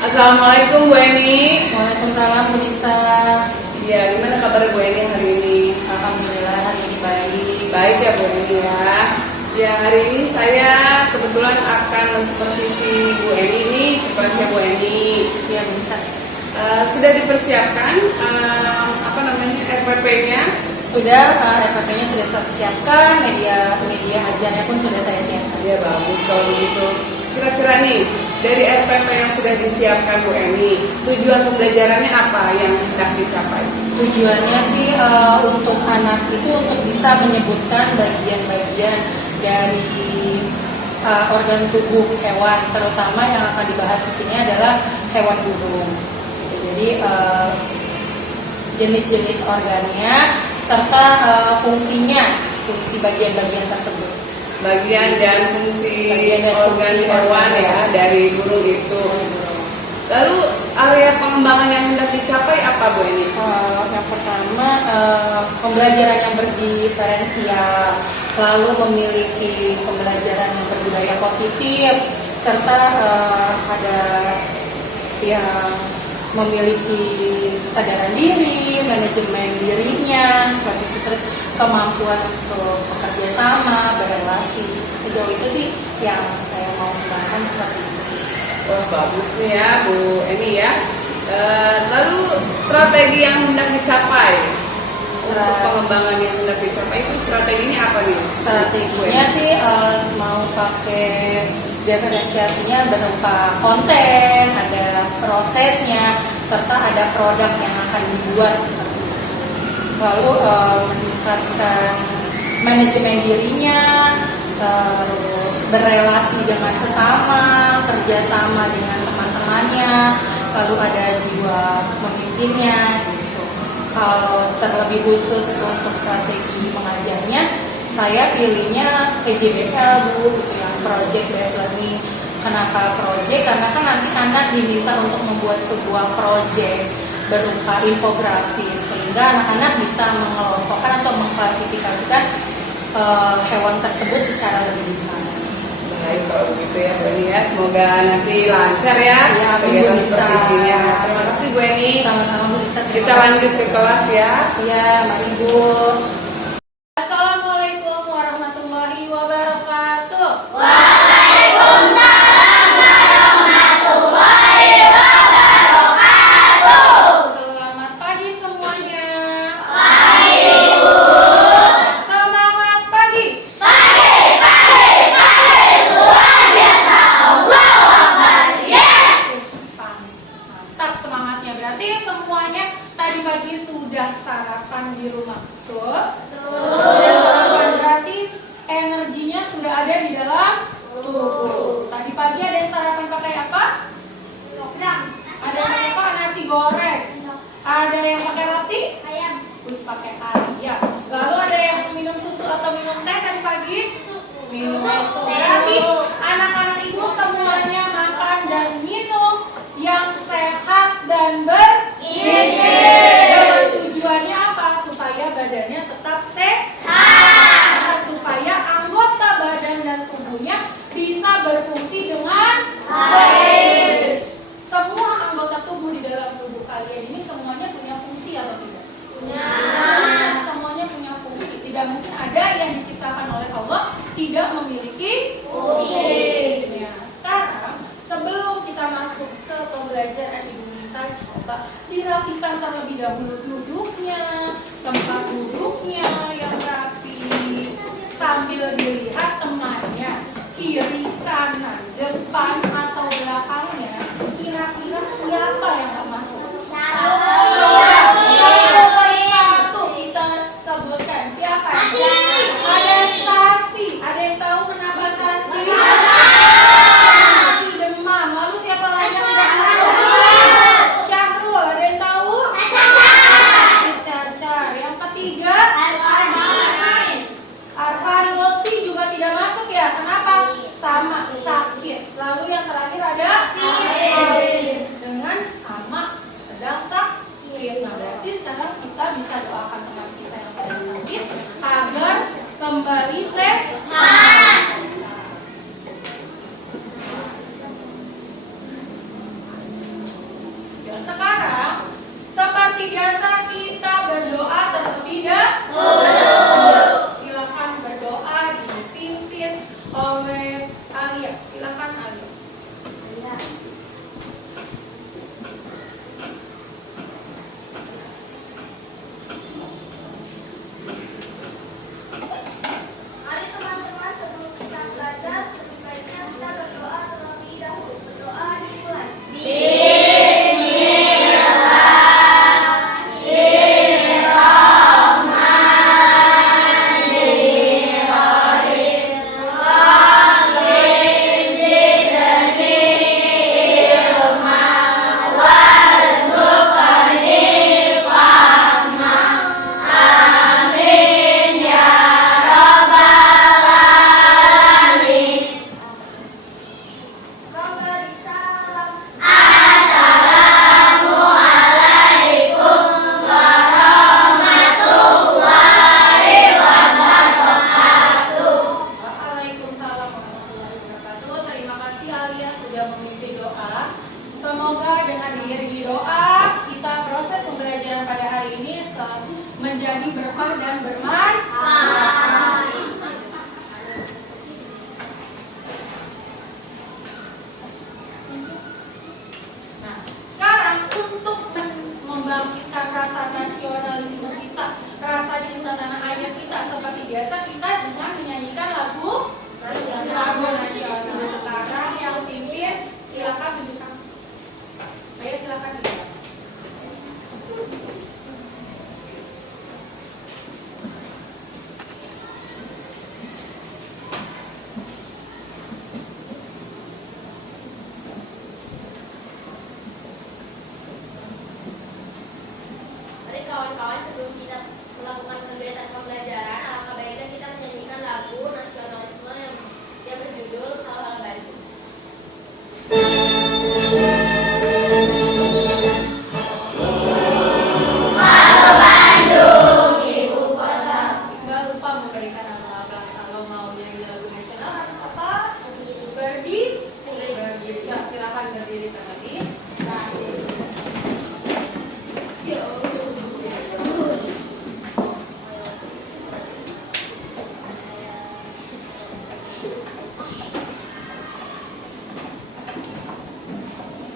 Assalamualaikum Bu Eni. Waalaikumsalam Bu Nisa. Iya, gimana kabar Bu Eni hari ini? Alhamdulillah hari ini baik. Baik ya Bu Eni ya. Ya, hari ini saya kebetulan akan mensupervisi Bu Eni ini, kelasnya Bu Eni. Iya Bu Nisa. Sudah dipersiapkan RPP-nya? Sudah, RPP-nya sudah saya siapkan, media ajarnya pun sudah saya siapkan. Ya bagus kalau begitu. Kira-kira nih, dari RPP yang sudah disiapkan Bu Eni, tujuan pembelajarannya apa yang hendak dicapai? Tujuannya sih untuk anak itu untuk bisa menyebutkan bagian-bagian dari organ tubuh hewan, terutama yang akan dibahas di sini adalah hewan burung. Jadi jenis-jenis organnya serta fungsi bagian-bagian tersebut. Bagian dan fungsi organ hewan ya dari burung itu. Lalu area pengembangan yang hendak dicapai apa Bu Eni? Yang pertama pembelajaran yang berdiferensial, lalu memiliki pembelajaran yang berbudaya positif, serta ada yang memiliki kesadaran diri, manajemen dirinya, seperti itu, terus kemampuan untuk bekerja sama, berrelasi. Sejauh itu sih yang saya mau kembangkan seperti itu. Wah bagus nih ya Bu Eni ya. Lalu strategi yang hendak dicapai untuk pengembangan yang hendak dicapai itu strateginya apa nih? Strateginya sih mau pakai diferensiasinya berupa konten, ada prosesnya, serta ada produk yang akan dibuat seperti itu. Lalu meningkatkan manajemen dirinya, terus berrelasi dengan sesama, kerjasama dengan teman-temannya, lalu ada jiwa pemimpinnya gitu. Kalau terlebih khusus untuk strategi mengajarnya, saya pilihnya PJBL Bu, gitu ya, Project Based Learning. Kenapa project? Karena kan nanti anak diminta untuk membuat sebuah project berupa infografis, sehingga anak-anak bisa mengelompokkan atau mengklasifikasikan hewan tersebut secara lebih detail. Baik kalau begitu ya Bu Eni ya, semoga nanti lancar ya kegiatan supervisinya. Terima kasih Bu Eni. Sama-sama Bu Lisa. Kita lanjut ke kelas ya. Iya, mari Bu. Assalamualaikum warahmatullahi wabarakatuh. Waalaikumsalam warahmatullahi wabarakatuh. Selamat pagi semuanya. Pagi Bu. Semangat pagi. Pagi luar biasa. Allahu Akbar. Yes. Mantap semangatnya. Berarti semuanya tadi pagi sudah sarapan di rumah. Betul? Sudah sarapan, berarti energinya sudah ada di dalam tubuh. Tadi pagi ada yang sarapan pakai apa? Ada yang pakai apa? Nasi goreng. Ada yang pakai roti? Terus pakai ayam. Lalu ada yang minum susu atau minum teh tadi pagi? Minum susu. Berarti anak-anak itu semuanya makan dan minum yang sehat dan bergizi. Dan tujuannya apa? Supaya badannya tetap sehat. Supaya anggota badan dan tubuhnya bisa berfungsi dengan baik. Semua anggota tubuh di dalam tubuh kalian ini semuanya punya fungsi atau tidak? Semuanya punya fungsi. Tidak mungkin ada yang diciptakan oleh Allah tidak memiliki fungsi. Nah, sekarang sebelum kita masuk ke pembelajaran, Ibu minta coba dirapikan terlebih dahulu duduknya, tempat duduknya yang rapi, sambil dilihat temannya kiri, kanan, depan atau belakangnya. Kira-kira siapa yang akan masuk? Satu kita sebutkan siapa? Ada Sasi. Ada yang tahu kenapa Sasi? oleh Alia. Silakan Alia. Mari teman-teman, sebelum kita belajar, sebaiknya kita berdoa terlebih dahulu. Berdoa dimulai. Memberi salam. Waalaikumsalam warahmatullahi wabarakatuh. Terima kasih Alia sudah memimpin doa. Semoga dengan diiringi doa, kita proses pembelajaran pada hari ini selalu menjadi berkah dan bermanfaat. Nah, sekarang untuk membangkitkan rasa nasionalisme kita, rasa cinta tanah air kita, seperti biasa kita dengan menyanyikan lagu nasional. Sekarang yang pimpin silakan tunjukkan. Saya silakan tunjukkan. Mari kawan-kawan, sebelum kita melakukan kegiatan pembelajaran, alangkah baiknya kita menyanyikan lagu nasionalisme yang berjudul Halo Bandung. Nggak lupa memberikan abang-abang kalau mau nyanyi lagu nasional harus apa? Berdiri. Ya, silakan berdiri tadi.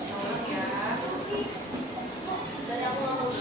Tolong ya. Dari aku ngomong.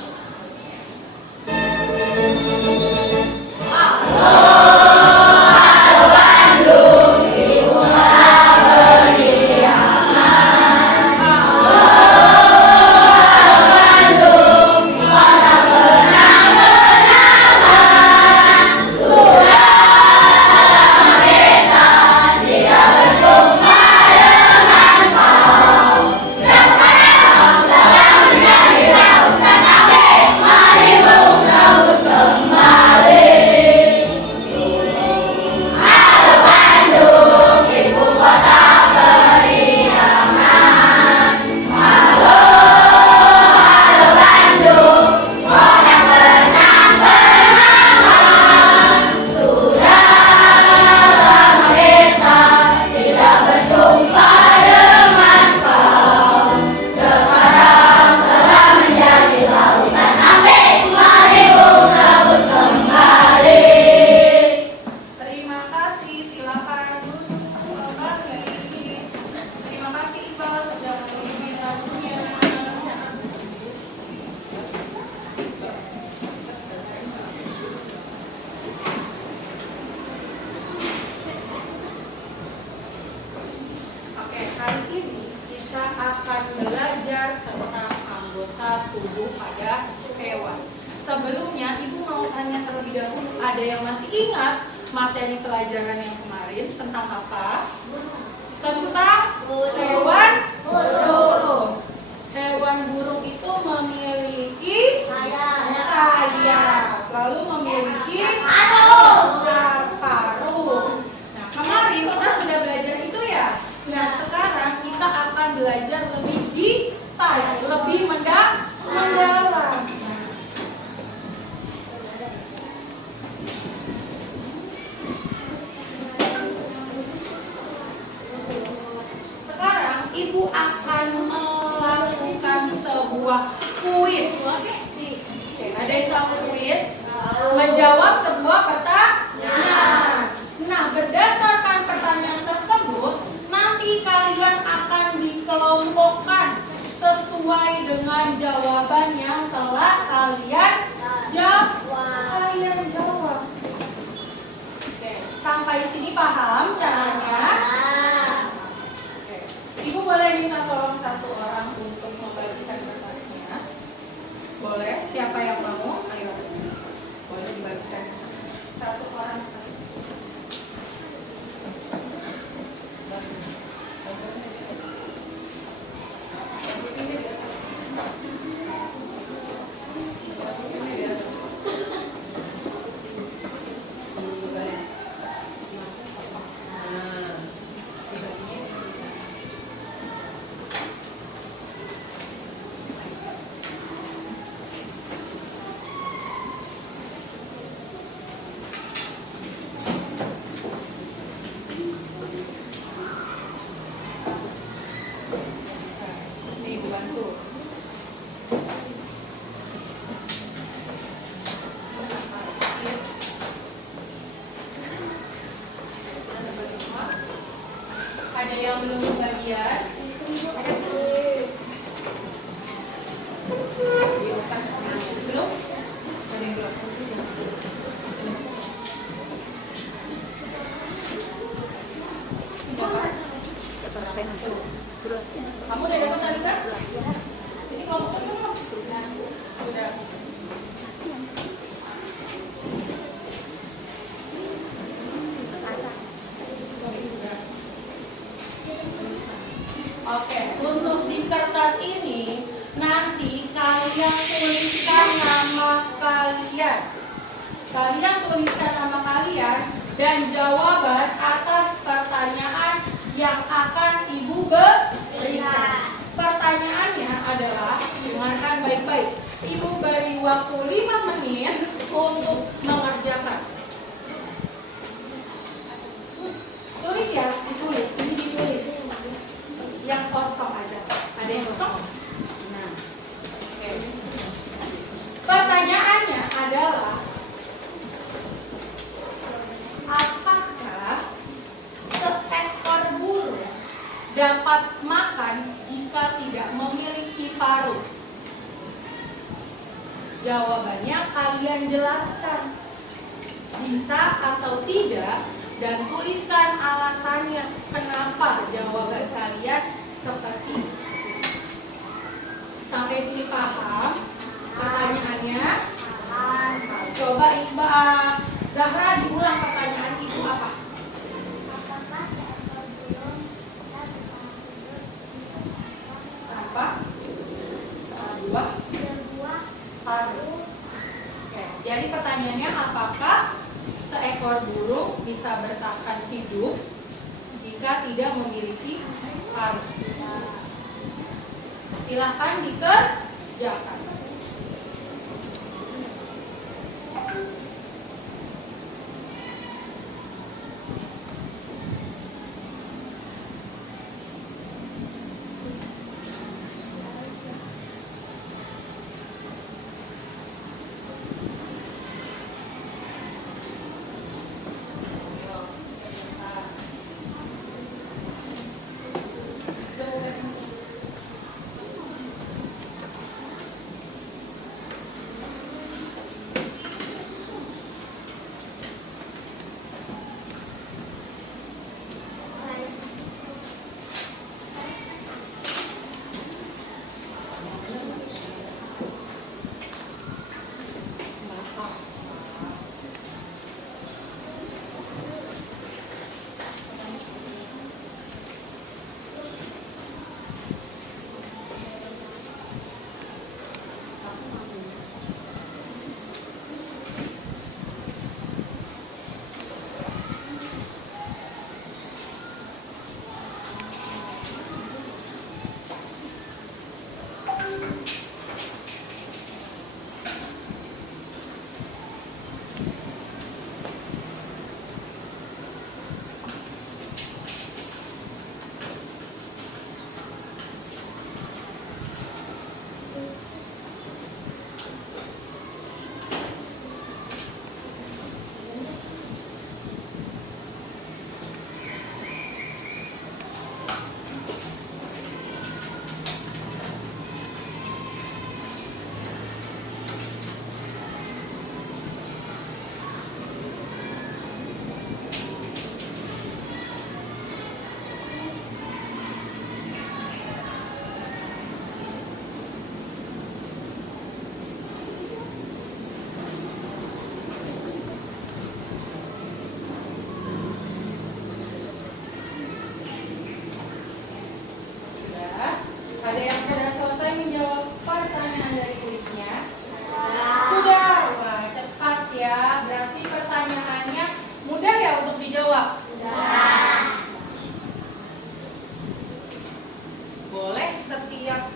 Terima kasih, silakan duduk kembali. Terima kasih Iqbal sudah memimpin lagunya. Oke, hari ini kita akan belajar tentang anggota tubuh pada hewan. Sebelumnya, Ibu mau tanya terlebih dahulu, ada yang masih ingat materi pelajaran yang kemarin tentang apa? Tentang hewan burung. Hewan burung itu memiliki sayap, lalu memiliki paruh. Nah, kemarin kita sudah belajar itu ya. Nah, sekarang kita akan belajar lebih detail, lebih mendalam. Sekarang Ibu akan melakukan sebuah kuis. Oke, ada yang tahu kuis? Menjawab sebuah pertanyaan. Nah, berdasarkan pertanyaan tersebut dengan jawaban yang telah kalian jawab. Oke, sampai sini paham caranya? Oke. Ibu boleh minta tolong satu orang untuk membagikan kertasnya. Boleh? Siapa yang mau? Ayo. Boleh dibagikan. Satu orang. Nih, Ibu bantu. Ada yang belum kebagian? Belum? Ada yang belum? Kamu udah dapat tadi kan? Ini kelompok belum? Sudah. Oke, untuk di kertas ini nanti kalian tuliskan nama kalian. Kalian tuliskan nama kalian dan jawaban atas pertanyaan yang akan Ibu berikan. Pertanyaannya adalah, dengarkan baik-baik. Ibu beri waktu 5 menit untuk mengerjakan. Tulis ya, ditulis. Ini ditulis. Yang kosong aja. Ada yang kosong? Nah, oke. Pertanyaannya adalah, apakah seekor burung dapat makan jika tidak memiliki paruh? Jawabannya kalian jelaskan. Bisa atau tidak, dan tuliskan alasannya kenapa jawaban kalian seperti itu. Sampai sini paham pertanyaannya? Coba Mbak Zahra diulang pertanyaan Ibu apa? Apa? Sebuah paruh. Oke, jadi pertanyaannya, apakah seekor burung bisa bertahan hidup jika tidak memiliki paruh? Silahkan dikerjakan.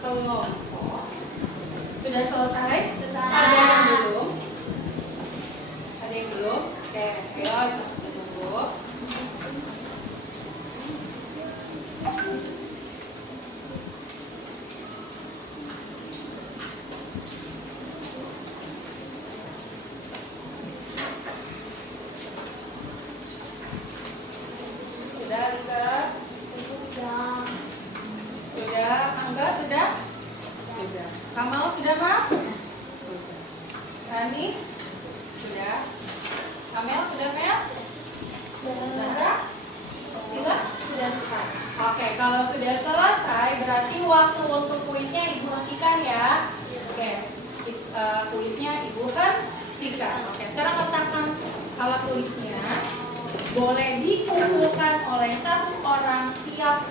kelompok. Sudah selesai? Ada yang belum? Ada yang belum? Oke, ayo kita tunggu. Sudah, Rika? Sudah, Angga sudah? Sudah. Kamal sudah, Mak? Rani? Sudah. Kamel sudah, Mel? Sudah. Sila? Sudah selesai. Oke, kalau sudah selesai berarti waktu untuk kuisnya Ibu hentikan ya. Oke, kuisnya Ibu hentikan. Oke, sekarang letakkan alat tulisnya. Boleh dikumpulkan oleh satu orang tiap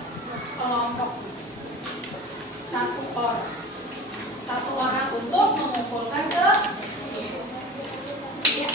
kelompok. Satu orang untuk mengumpulkan ke ya.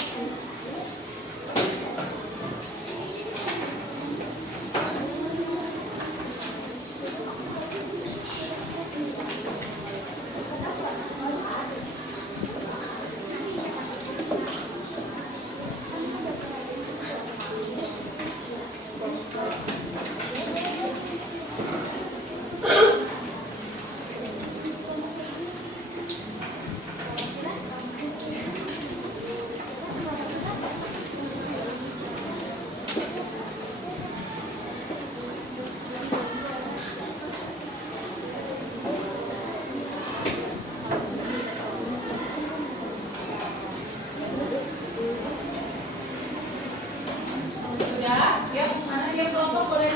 Sudah, ya mana dia kelompok boleh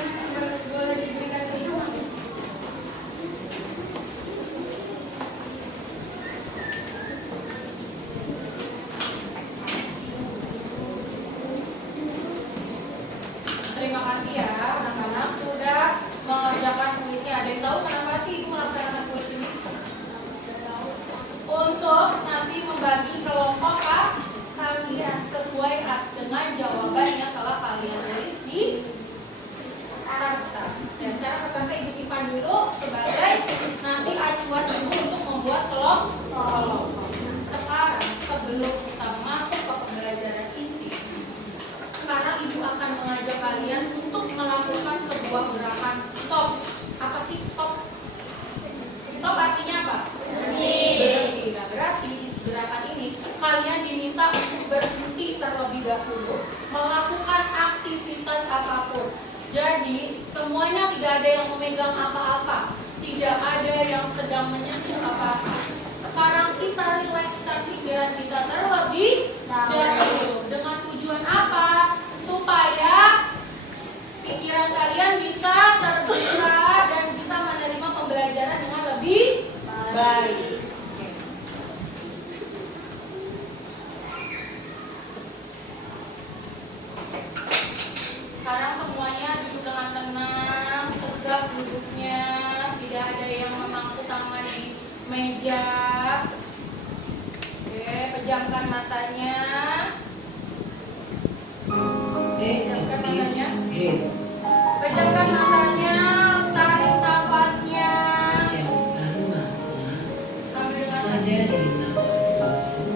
diberikan ke Ibu. Terima kasih ya anak-anak sudah mengerjakan kuisnya. Ada yang tahu kenapa sih Ibu melaksanakan kuis ini? Untuk nanti membagi kelompok kalian sesuai dengan jawaban yang telah kalian tulis di kertas. Dan sekarang kertasnya Ibu simpan dulu sebagai nanti acuan Ibu untuk membuat kelompok. Sekarang sebelum kita masuk ke pembelajaran inti, sekarang Ibu akan mengajak kalian untuk melakukan sebuah gerakan stop. Apa sih stop? Stop artinya apa? Berhenti. Nah, berarti di gerakan ini kalian diminta untuk berhenti terlebih dahulu melakukan aktivitas apapun. Jadi semuanya tidak ada yang memegang apa-apa, tidak ada yang sedang menyentuh apa-apa. Sekarang kita rilekskan pikiran kita terlebih dahulu. Dengan tujuan apa? Supaya pikiran kalian bisa terbuka dan bisa menerima pembelajaran dengan lebih baik. Sekarang semuanya duduk dengan tenang, tegak duduknya, tidak ada yang memangku tangan di meja. Oke, pejamkan matanya. Pejamkan matanya. Pejamkan matanya, tarik nafasnya. Sambil dengan Sadari nafas masuk,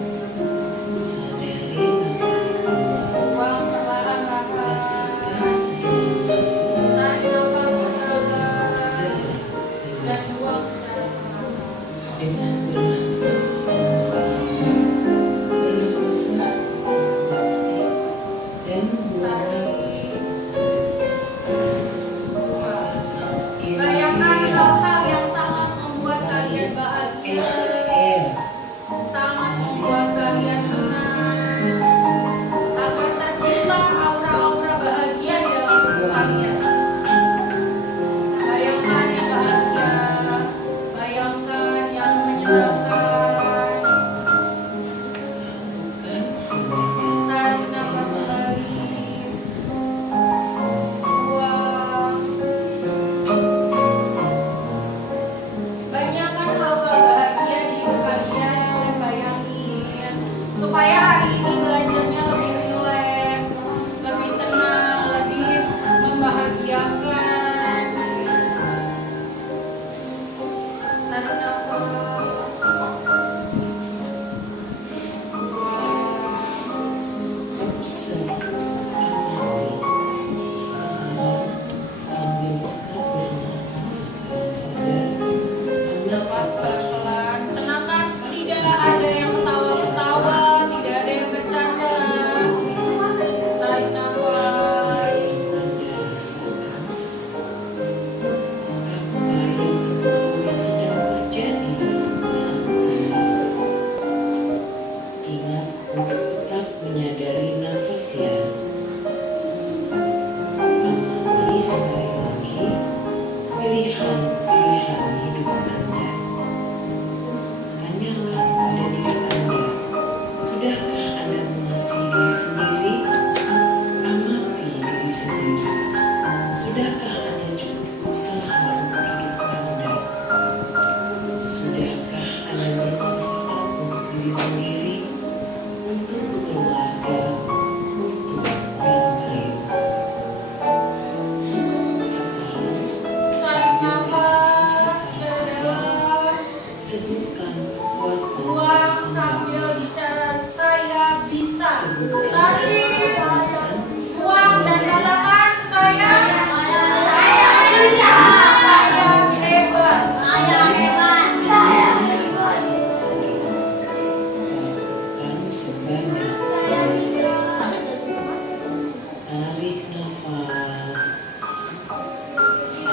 sadari nafas keluar. buang perlahan-lahan. Rasakan yang masuk, Tarik nafas masuk perlahan dalam dan buang secara perlahan. dengan bernafas yang baik. Bernafaslah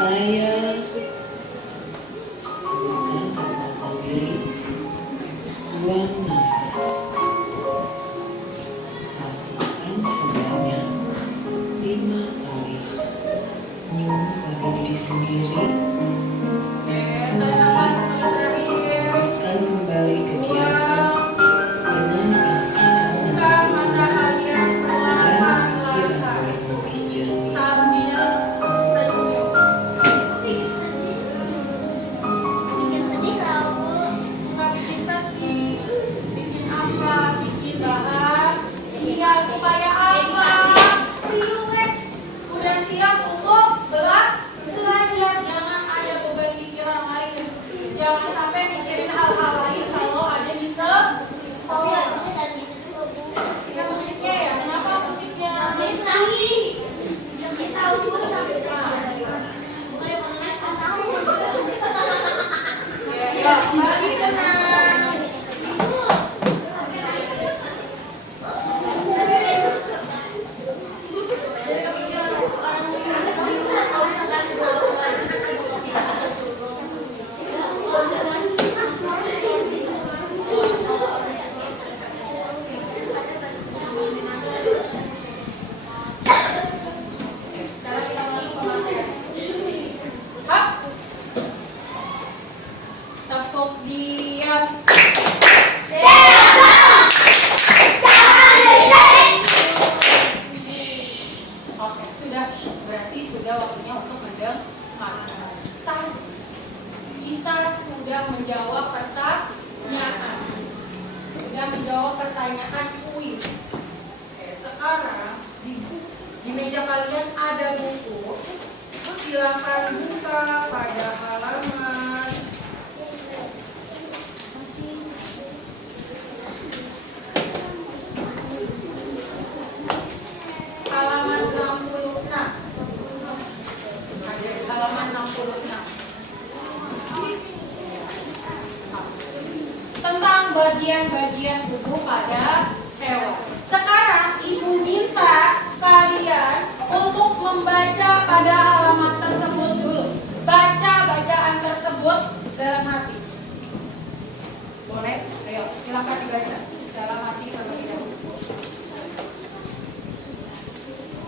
saya sebutkan kekuatan diri, buang nafas, lakukan sebanyak 5 kali. Nyium pada diri sendiri, Oke, tarik nafas setengah terakhir. lakukan kembali kegiatan Buang. dengan perasaan Buka mata kalian dan perlahan-lahan pikiran lebih jernih. sambil senyum. Bikin sedih tahu. Nggak bikin sedih, bikin apa? Bikin bahagia supaya apa? Relax. Udah siap untuk belajar. Jangan ada beban pikiran lain. Jangan sampai mikirin hal-hal lain kalau ada di Tapi sekolah. aku jangan gitu juga, Bu. Ya musiknya ya, kenapa musiknya? Administrasi. Yang kita tahu bukan yang mengenai tahu. Ya, balik tenang. Sekarang kita masuk ke materi. Hap. Tepuk diam. Oke, sudah. Berarti sudah waktunya untuk mendengarkan. Kita sudah menjawab pertanyaan. Sudah menjawab pertanyaan kuis. Oke, sekarang di meja kalian ada buku. Silakan buka pada halaman halaman 66. Ada di halaman 66. Tentang bagian-bagian tubuh pada hewan. Sekarang ibu minta kalian untuk membaca pada halaman tersebut dulu. Baca bacaan tersebut dalam hati. Boleh? Ayo, silakan dibaca dalam hati terlebih dahulu.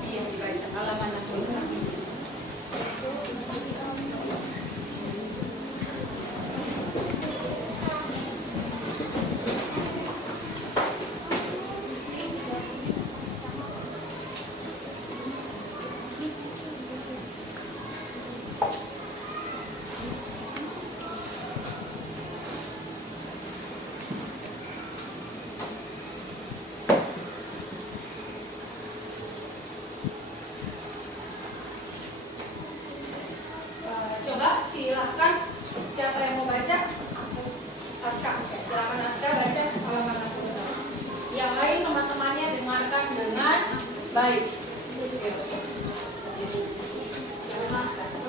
Iya, dibaca halaman 66. Coba silakan siapa yang mau baca? Aska, silakan Aska baca halaman 66. Yang lain teman-temannya dengarkan dengan baik.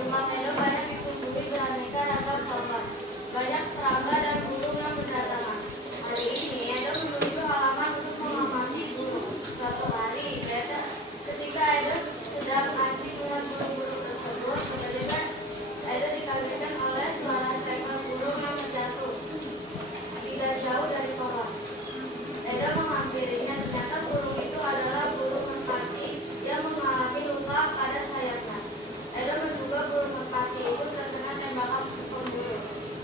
Rumah Vero banyak ditumbuhi beraneka ragam hewan. Banyak serangga dan burung yang berdatangan. Hari ini Edo menuju halaman untuk mengamati burung. Suatu hari, ketika Edo sedang asik dengan burung-burung tersebut, tiba-tiba Edo dikagetkan oleh suara seekor burung yang terjatuh tidak jauh dari pohon. Edo menghampirinya, ternyata burung itu adalah burung merpati yang mengalami luka pada sayapnya. Edo menduga burung merpati itu terkena tembakan pemburu.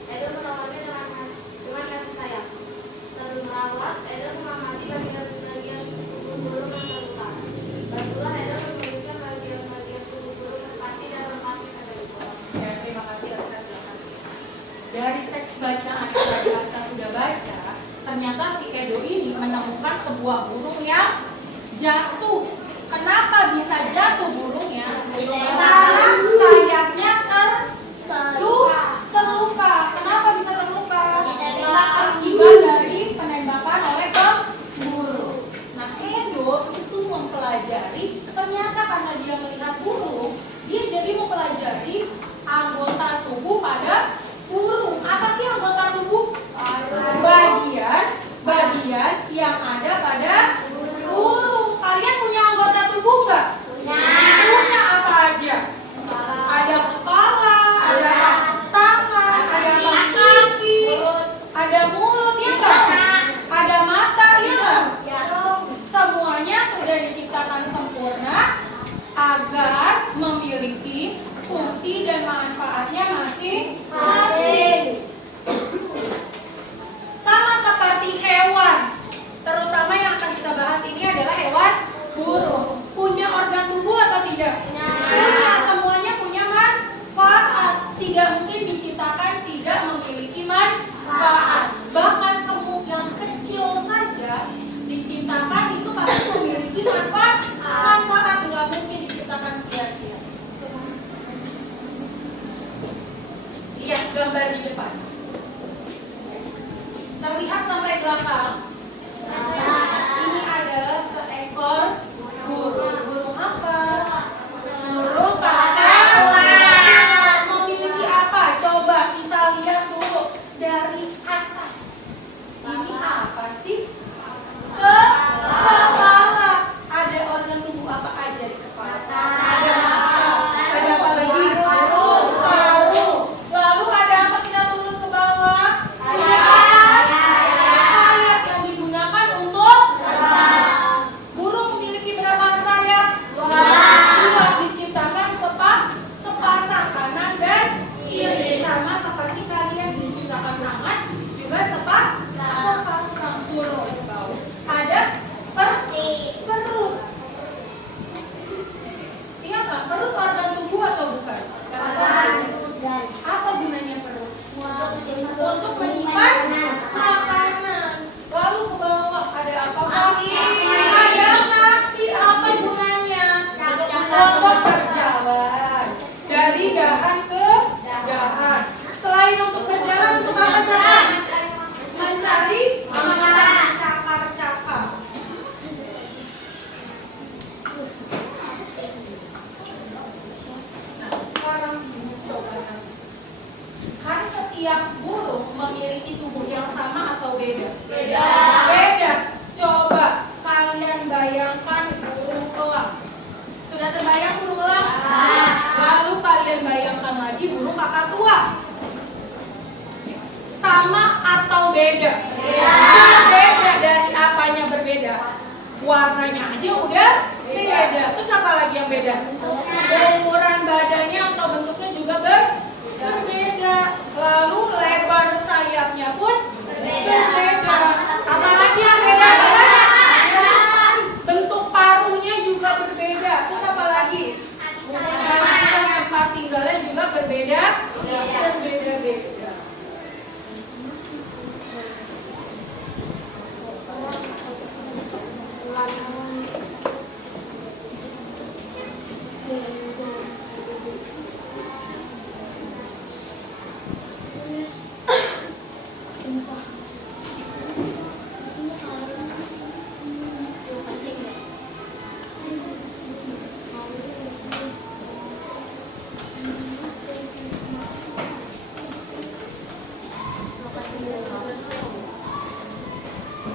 Edo merawatnya dengan kasih sayang. Sambil merawat, Edo mengamati bagian-bagian tubuh burung yang terluka. Barulah Edo menemukan bagian-bagian tubuh burung merpati dan merpati pada pohon. Ya, terima kasih Aska, silakan. Dari teks bacaan yang tadi Aska sudah baca, ternyata si Edo ini menemukan sebuah burung yang jatuh. Kenapa bisa jatuh burungnya? Karena sayapnya terluka. Kenapa bisa terluka? Karena akibat dari penembakan oleh pemburu. Nah, Edo itu mempelajari, ternyata karena dia melihat burung, dia jadi mempelajari anggota tubuh pada burung. Apa sih anggota tubuh? Bagian yang ada pada burung. Kalian punya anggota tubuh nggak? Punya apa aja? gambar di depan. Terlihat sampai belakang. Ini adalah seekor burung. Burung apa? Burung kakak. Memiliki apa? Coba kita lihat dulu dari atas. Ini apa sih? Kepala. Ada organ tubuh apa aja di kepala? Ada mata. Ada apa lagi? Paru. Lalu ada apa kita turun ke bawah? Ada sayap yang digunakan untuk burung memiliki berapa sayap? Dua. Diciptakan sepasang kanan dan kiri, sama seperti kalian diciptakan tangan juga sepasang burung. Ada perut. Iya kan? Perut organ tubuh atau bukan? Apa gunanya perut? Untuk menyimpan makanan. Lalu ke bawah ada apa? Ada kaki. Apa gunanya? Untuk berjalan dari dahan ke dahan. Selain untuk berjalan, untuk apa Cakar? Mencari makanan. Cakar-cakar. Nah, sekarang ibu coba nanti. Kan setiap burung memiliki tubuh yang sama atau beda? Beda. Coba kalian bayangkan burung elang. Sudah terbayang burung elang? Lalu kalian bayangkan lagi burung kakak tua. Sama atau beda? Berbeda. Dari apanya berbeda? Warnanya aja udah beda. Terus apa lagi yang beda? Ukuran badannya atau bentuknya juga berbeda. Lalu lebar sayapnya pun berbeda. Apalagi yang beda? Bentuk paruhnya juga berbeda. Terus apa lagi? Tempat tinggalnya juga berbeda. Berbeda-beda.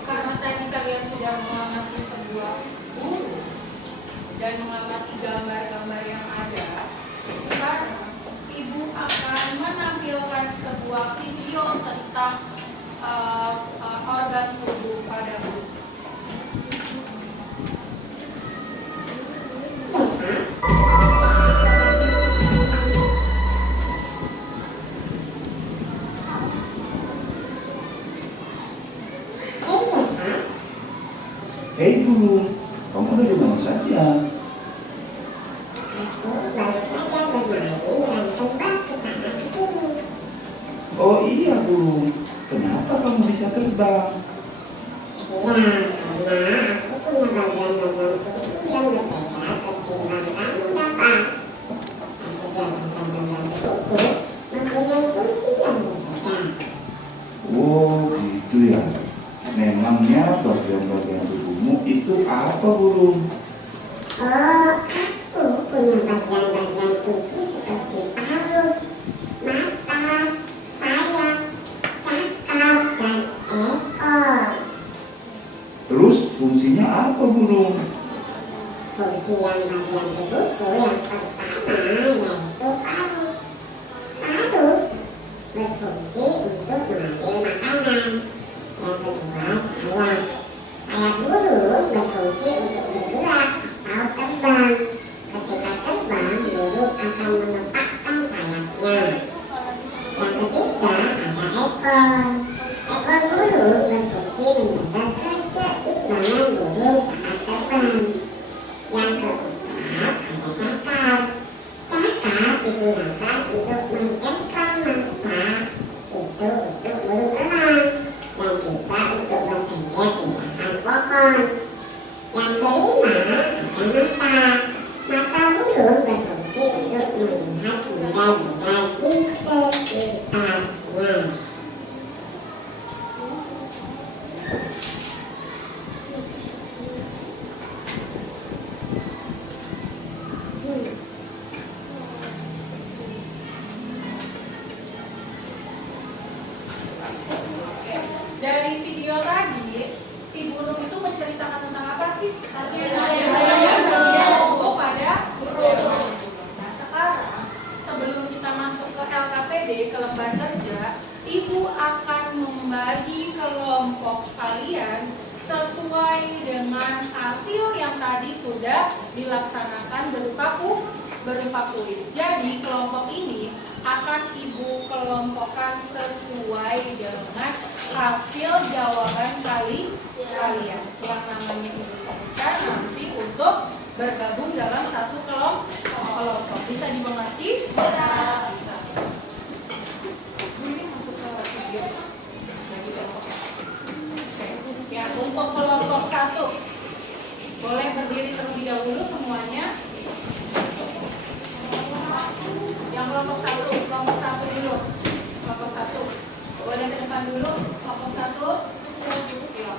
Karena tadi kalian sudah mengamati sebuah burung dan mengamati gambar-gambar yang ada, sekarang ibu akan menampilkan sebuah video tentang organ tubuh pada burung. Hei burung, kamu dari mana saja? Aku baru saja bermain dan terbang ke sana ke sini. Oh iya burung, kenapa kamu bisa terbang? Iya, karena aku punya bagian-bagian tubuh yang berbeda ketimbang kamu dapat. Dan setiap bagian-bagian tubuhku mempunyai fungsi yang berbeda. Oh gitu ya. Memangnya bagian-bagian tubuhmu itu apa burung? Oh, aku punya bagian-bagian tubuh seperti paruh, mata, sayap, cakar, dan ekor. Terus fungsinya apa burung? Fungsi yang bagian tubuhku yang pertama yaitu paruh. Paruh berfungsi untuk mengambil makanan. Yang kedua, sayap. Sayap burung berfungsi untuk bergerak atau terbang. Ketika terbang, burung akan mengepakkan sayapnya. Yang ketiga, ada ekor. Ekor burung berfungsi menjaga keseimbangan burung saat terbang. Yang keempat, ada cakar. Cakar digunakan untuk mencengkram mangsa. Tidak burung itu menceritakan tentang apa sih? Bagian tubuh pada hewan. Nah sekarang sebelum kita masuk ke LKPD, ke lembar kerja, Ibu akan membagi kelompok kalian sesuai dengan hasil yang tadi sudah dilaksanakan berupa kuis. Jadi kelompok ini akan Ibu kelompokkan sesuai dengan hasil jawaban kalian yang namanya Ibu sebutkan nanti untuk bergabung dalam satu kelompok. Bisa dimengerti? Bisa. Ini masuk ke video. Bagi kelompok. Oke. Ya, untuk kelompok 1 boleh berdiri terlebih dahulu semuanya. Yang kelompok satu dulu. Kelompok 1 boleh ke depan dulu. Kelompok 1. Ya.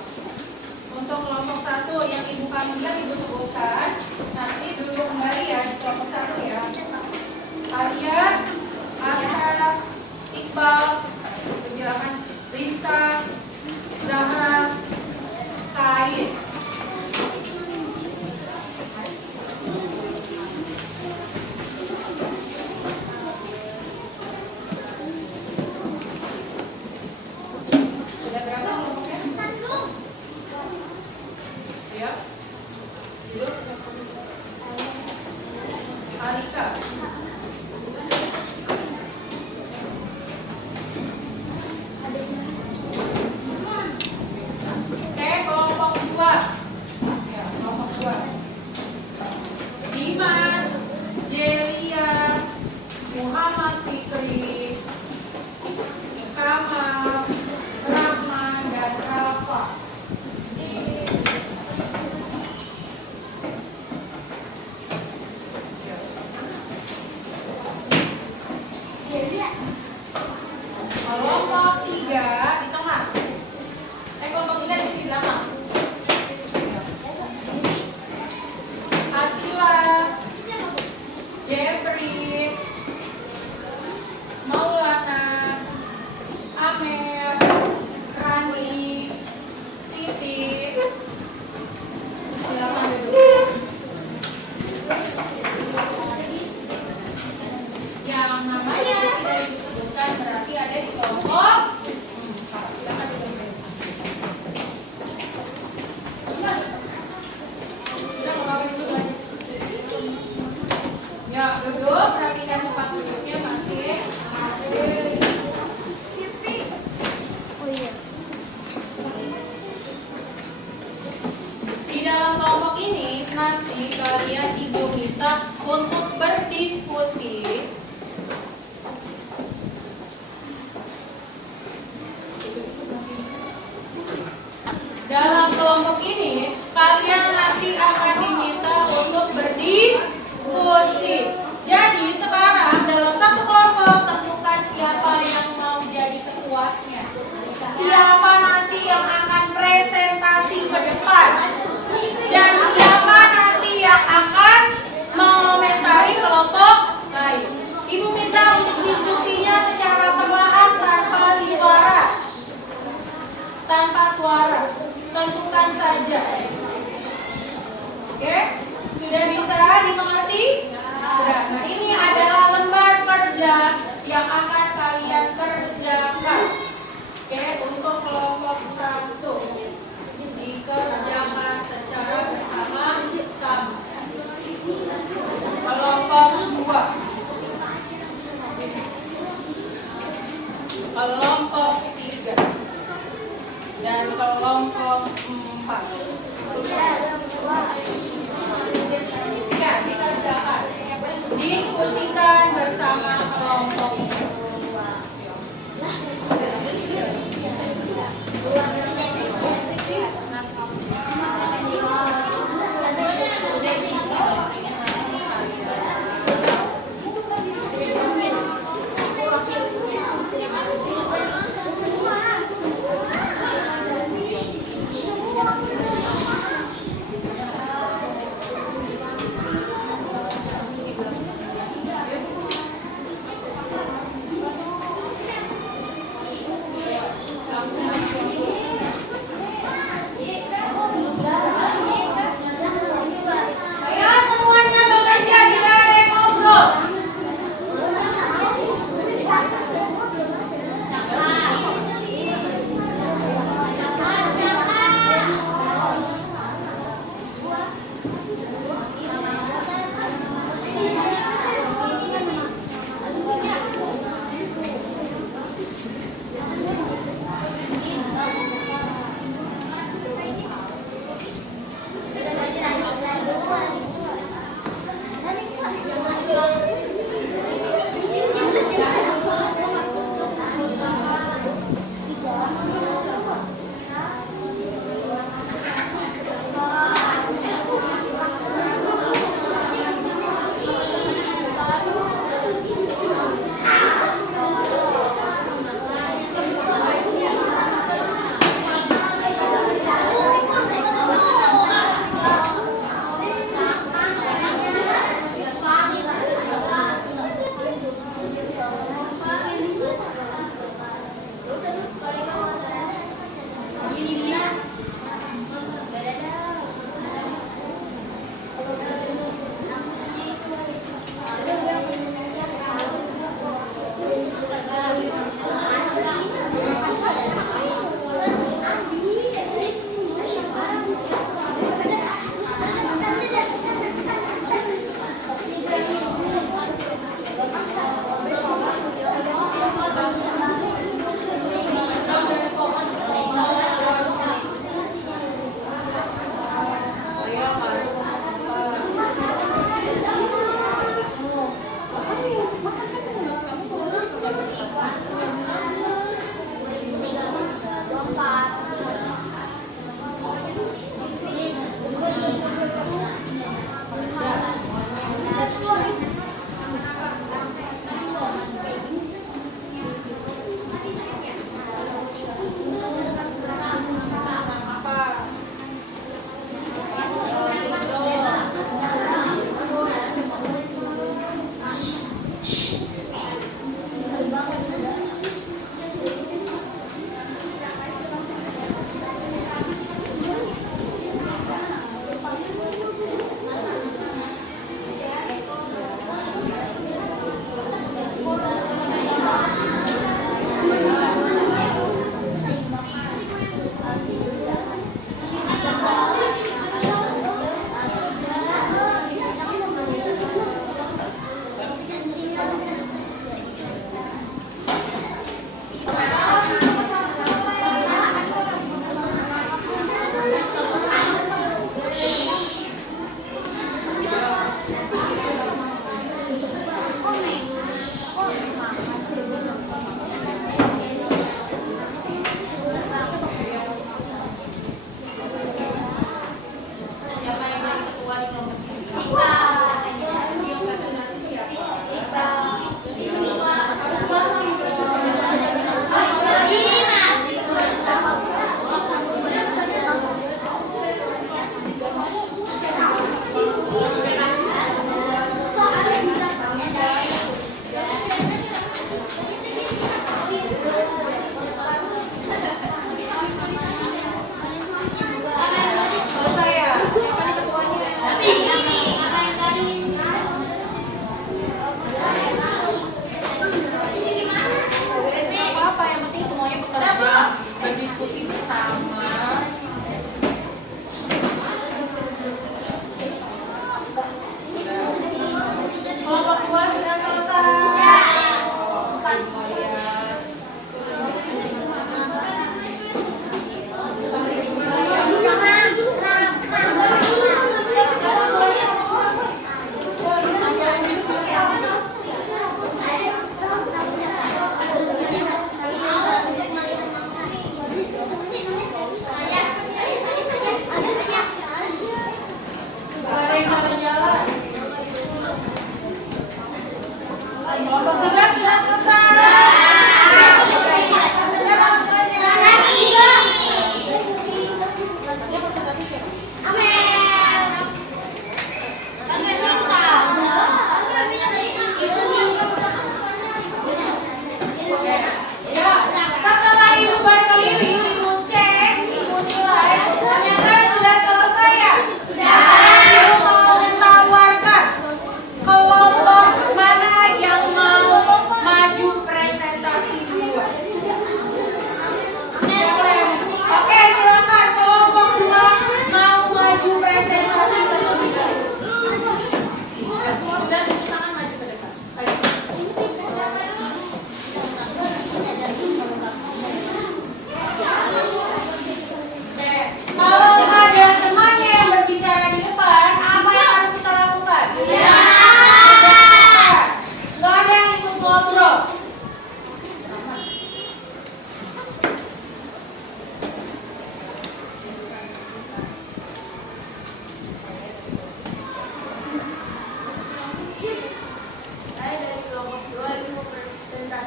Untuk kelompok 1 yang Ibu panggil, Ibu sebutkan. Nanti duduk kembali ya di kelompok 1 ya. Alia, Asa, Iqbal, silakan. Rizka, Zahra, Kais. Sudah berapa kelompoknya? Ya. Duduk. Alika. Oke, kelompok 2. Ya, kelompok 2. Dimas, Jelia, Muhammad Fikri, Kamal, Rahman, dan Rafa. Kelompok 3 di tengah. Kelompok 3 di sini di belakang. Asila, Jeffrey, Maulana, Amer, Rani, Siti. Silakan duduk. Yang namanya tidak disebutkan berarti ada di kelompok 4. Silakan duduk. Sudah mau ngapain di situ aja? Ya, duduk, perhatikan tempat duduknya masih. Di dalam kelompok ini nanti kalian Ibu minta untuk berdiskusi. Dalam kelompok ini kalian nanti akan diminta untuk berdiskusi. Jadi sekarang dalam satu kelompok tentukan siapa yang mau jadi ketuanya. Siapa nanti yang akan presentasi ke depan. Dan siapa nanti yang akan mengomentari kelompok lain. Ibu minta untuk diskusinya secara perlahan tanpa suara. Tanpa suara. Tentukan saja. Oke? Sudah bisa dimengerti? Sudah. Nah, ini adalah lembar kerja yang akan kalian kerjakan. Oke, untuk kelompok 1 dikerjakan secara bersama-sama. Kelompok 2, kelompok 3, dan kelompok 4. Ya, dikerjakan. Diskusikan bersama kelompok ini.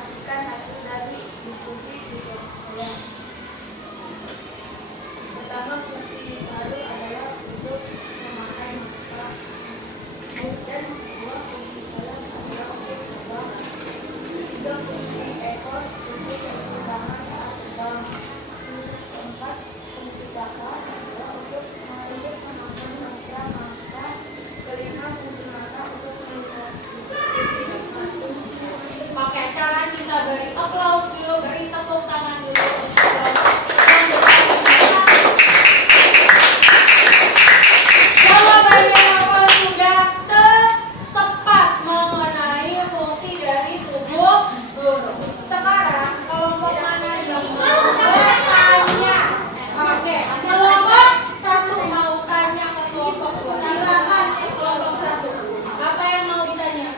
menginformasikan hasil dari diskusi di kelompok saya. Pertama, fungsi baru adalah untuk memakai masa, dan kedua, fungsi sayap adalah untuk terbang. Ketiga, fungsi ekor untuk keseimbangan saat terbang. Keempat, fungsi dakwah adalah untuk mengatur masa. Kelima, fungsi mata untuk melihat. Oke, sekarang kita beri applause dulu, beri tepuk tangan dulu. Jawabannya apa sudah tepat mengenai fungsi dari tubuh burung. Sekarang kelompok mana yang mau bertanya? Oke, kelompok satu mau tanya ke kelompok dua. Silakan kelompok satu. Apa yang mau ditanya?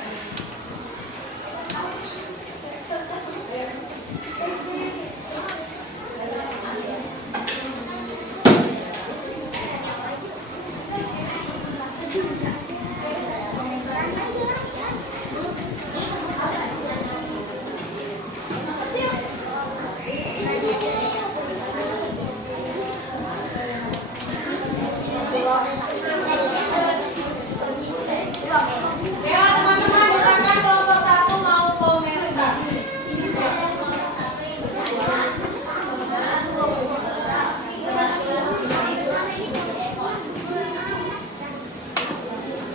Ya, teman-teman, silakan kelompok satu mau komentar.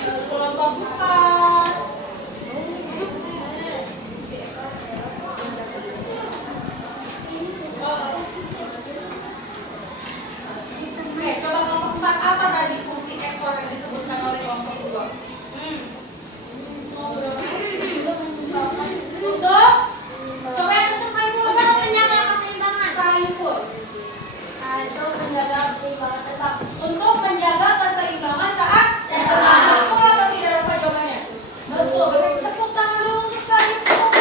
Kelompok bukan. Oke, coba kelompok empat, apa tadi fungsi ekor yang disebutkan oleh kelompok dua? Untuk coba yang untuk Saiful apa? Menjaga keseimbangan. Saiful. Itu menjaga keseimbangan tetap. Untuk menjaga keseimbangan saat terbang. Betul atau tidak apa jawabannya? Betul. Beri tepuk tangan dulu untuk Saiful.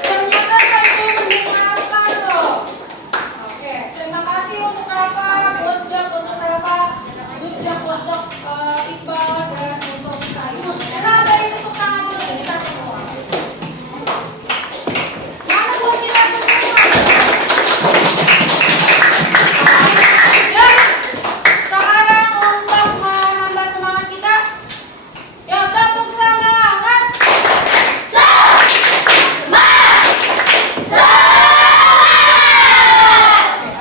Ternyata Saiful mendengarkan loh. Oke, terima kasih untuk Rafa, good job untuk Rafa, good job untuk Iqbal dan untuk Saiful. Nah, beri tepuk tangan dulu kita semua. Mana buat kita semua? Ya, sekarang untuk menambah semangat kita, ya tepuk semangat.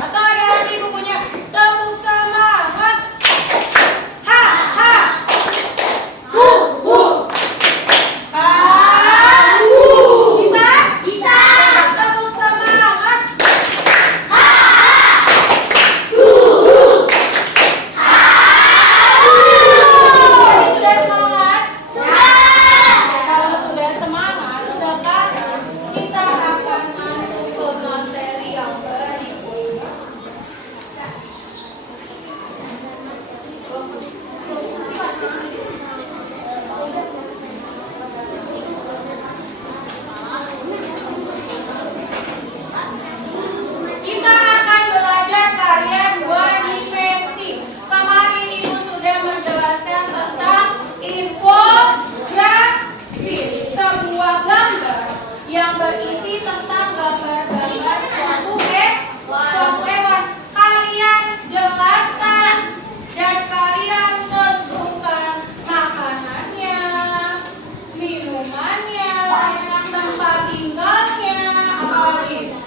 Atau ada lagi bukunya, tepuk semangat. Ha ha. Hu hu. Ha hu. Bisa? Bisa. Tepuk semangat. Jadi sudah semangat? Sudah. Kalau sudah semangat, sekarang kita akan masuk ke materi yang berikutnya. Kita akan belajar karya dua dimensi. Kemarin Ibu sudah menjelaskan tentang infografi, sebuah gambar yang berisi tentang gambar-gambar suatu hewan. Kalian jelaskan dan kalian tentukan makanannya, minumannya, tempat tinggalnya, apa lagi?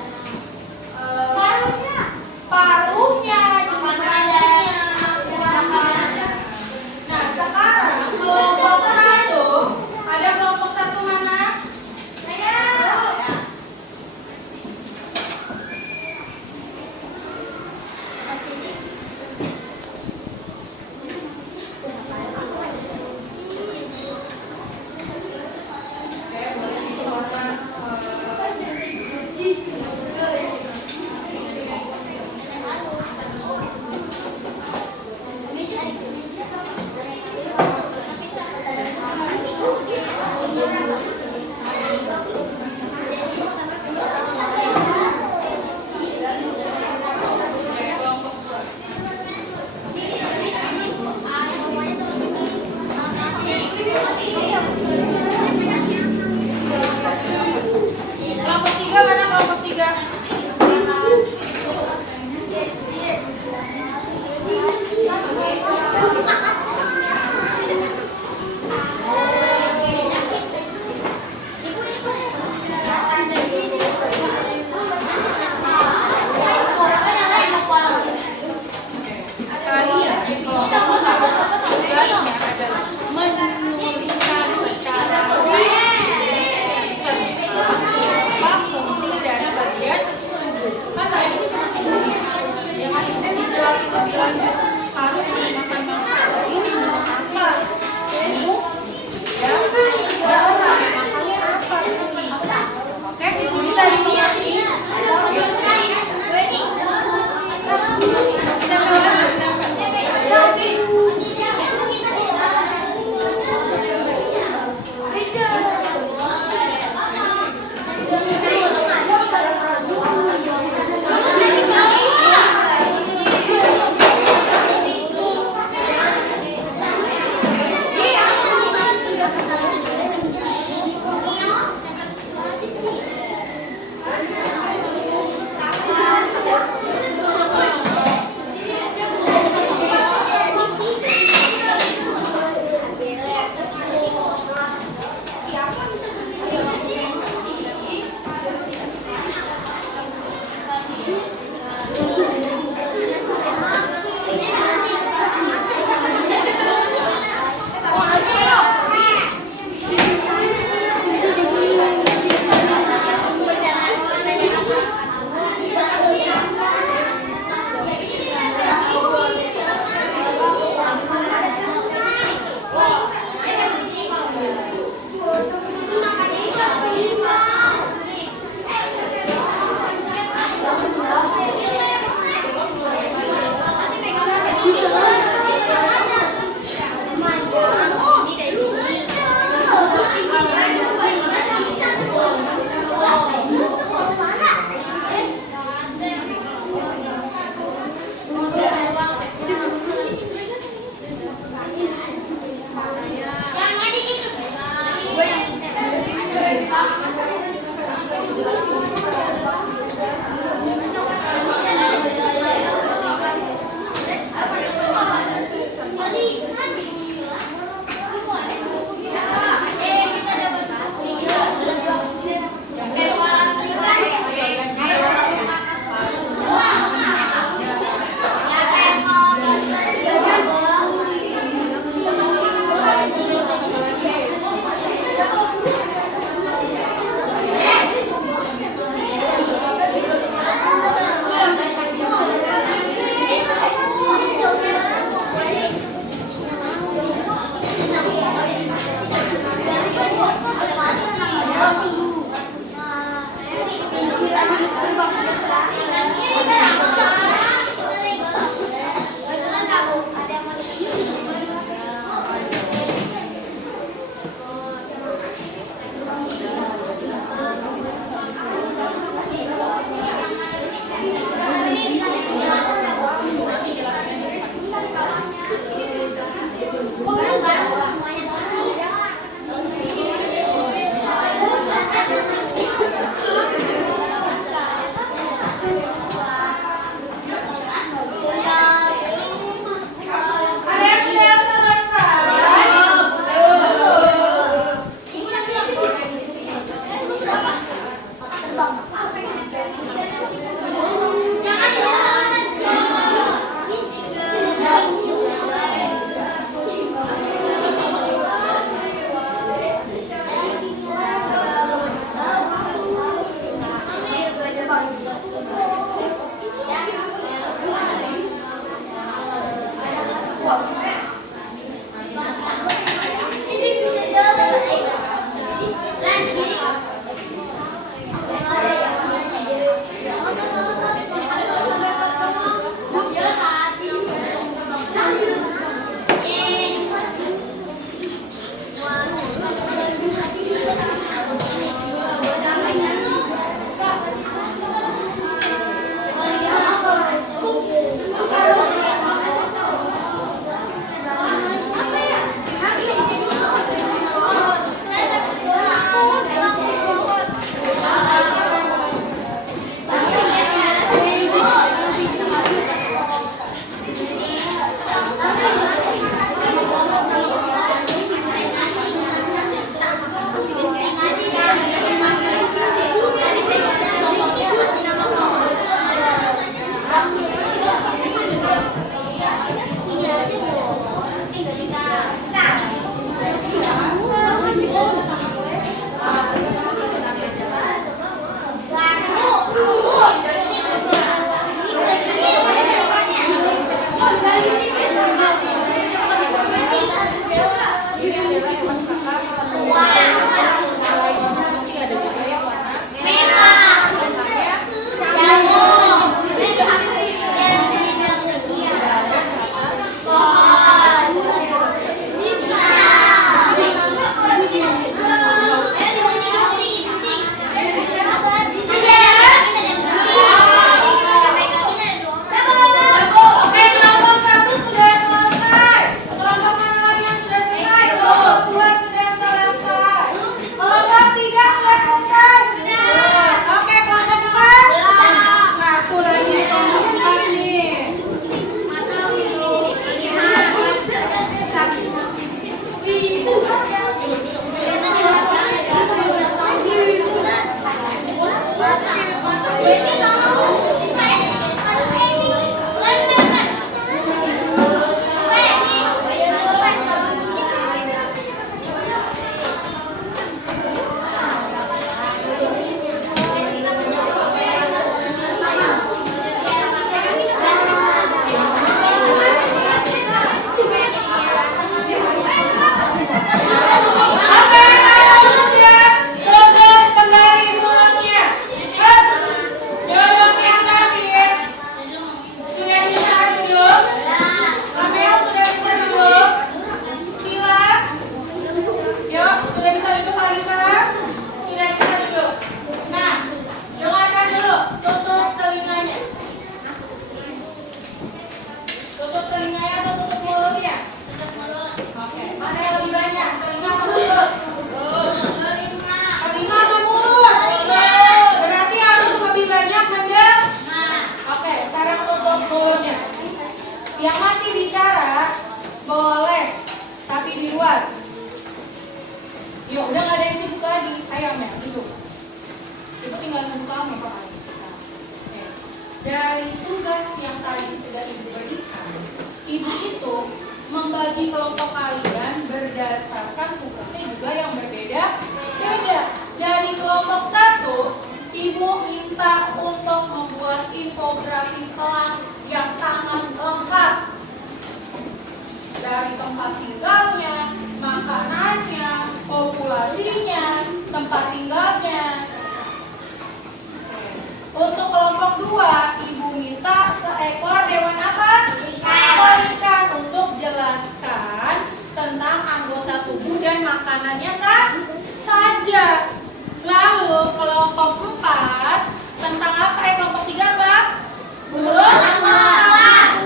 Paruhnya, jenis paruhnya. Nah, sekarang kelompok satu, ada kelompok satu mana? Yang masih bicara boleh, tapi di luar. Yuk, udah gak ada yang sibuk lagi. Ayo Mel, duduk. Ibu tinggal nunggu kamu Pak. Dari tugas yang tadi sudah Ibu berikan, Ibu itu membagi kelompok kalian berdasarkan tugasnya juga yang berbeda-beda. Dari kelompok 1, Ibu minta untuk membuat infografis elang yang sangat lengkap. Dari tempat tinggalnya, makanannya, populasinya, tempat tinggalnya. Untuk kelompok 2, Ibu minta seekor hewan apa? Ikan. Untuk jelaskan tentang anggota tubuh dan makanannya saja. Lalu kelompok 4 tentang apa? Kelompok 3 apa? Burung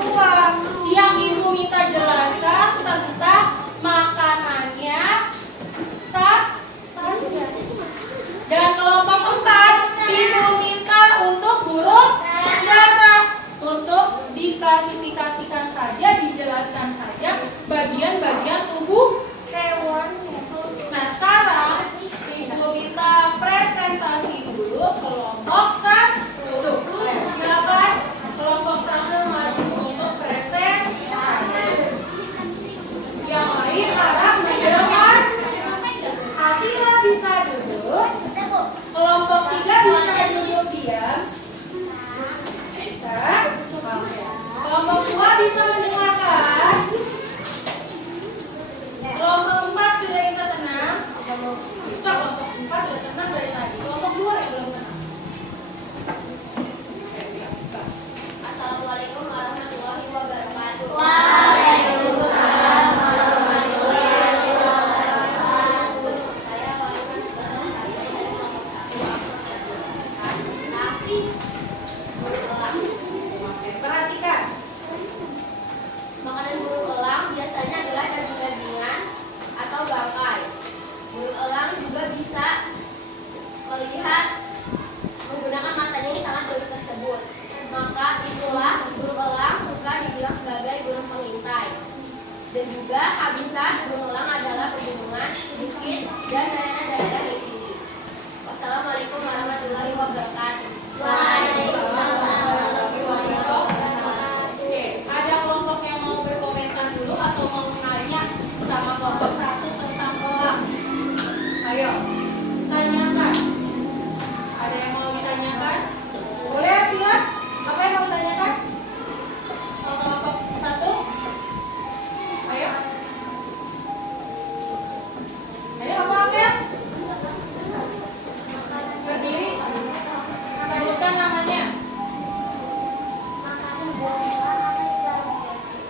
tua. Yang Ibu minta jelaskan tentang makanannya saja. Dan kelompok 4 Ibu minta untuk burung dara, untuk diklasifikasikan saja, dijelaskan saja bagian-bagian tubuh hewannya. Nah sekarang Ibu minta presentasi dulu kelompok 1. Silakan kelompok 1 maju untuk presentasi. Yang lain harap mendengar. Hasilnya bisa duduk. Kelompok 3 bisa duduk diam. Bisa. Kelompok 2 bisa mendengarkan. Kelompok 4 sudah bisa tenang. Bisa kelompok 4 sudah tenang dari tadi. Kelompok 2 yang belum tenang. Assalamualaikum warahmatullahi wabarakatuh. Waalaikumsalam warahmatullahi wabarakatuh. Saya Waliman Ibadah, saya dari kelompok 1. Aku akan menjelaskan tentang burung elang. Perhatikan. Makanan burung elang biasanya adalah daging-dagingan atau bangkai. Burung elang juga bisa melihat menggunakan matanya yang sangat jeli tersebut. Maka itulah burung elang suka dibilang sebagai burung pengintai. Dan juga habitat burung elang adalah pegunungan, bukit, dan daerah-daerah yang tinggi. Wassalamualaikum warahmatullahi wabarakatuh. Oke, ada kelompok yang mau berkomentar dulu atau mau nanya sama kelompok 1 tentang elang? Ayo, tanyakan. Ada yang mau ditanyakan? Boleh silakan. Apa yang mau ditanyakan? Kelompok 1? Ayo. Ayo, apa Amel? Berdiri. Sebutkan namanya.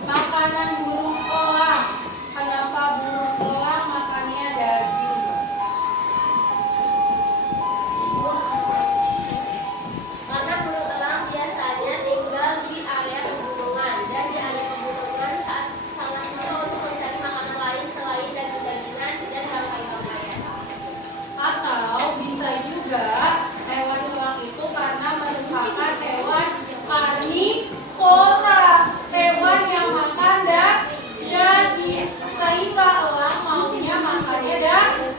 Makanan burung elang. Kenapa burung elang makannya daging? Karena burung elang biasanya tinggal di area pegunungan, dan di area pegunungan sangat susah untuk mencari makanan lain selain daging-dagingan dan bangkai-bangkaian. Atau bisa juga hewan elang itu karena merupakan hewan karnivora, hewan yang makan daging, sehingga elang maunya makannya daging.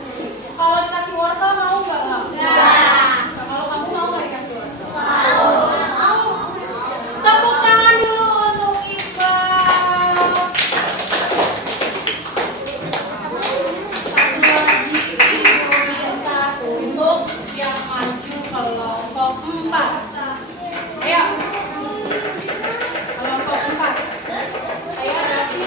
Kalau dikasih wortel mau nggak elang? Nah, kalau kamu mau nggak dikasih wortel? Tepuk tangan dulu untuk Iqbal. Satu lagi Ibu minta untuk yang maju kelompok 4. Ayo. Kelompok 4. Saya berarti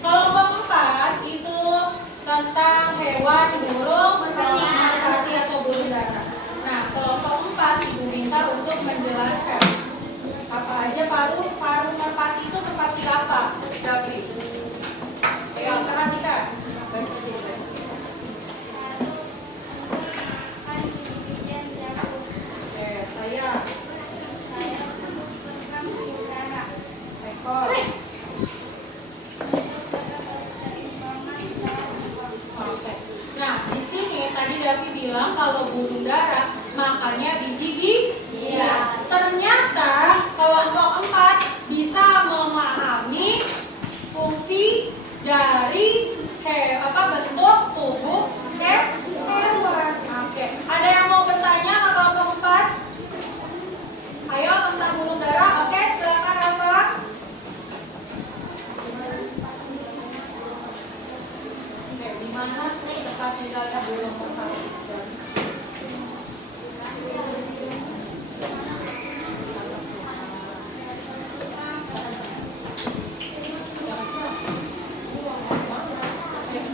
kelompok 4 itu tentang hewan burung merpati atau burung dara. Nah, kelompok 4 Ibu minta untuk jelaskan. Apa aja paru merpati itu seperti apa, David? Ayo perhatikan. Baca aja. akan demikian jauh. Oke, saya Saya menemukan udara. ekor. Oke. Nah, di sini tadi Davi bilang kalau burung dara makannya biji Iya. Ternyata kelompok 4 bisa memahami fungsi dari bentuk tubuh hewan. Oke. Ada yang mau bertanya ke kelompok 4? Ayo tentang burung dara. Oke, silakan Rafa. Oke, di mana tempat tinggalnya burung merpati?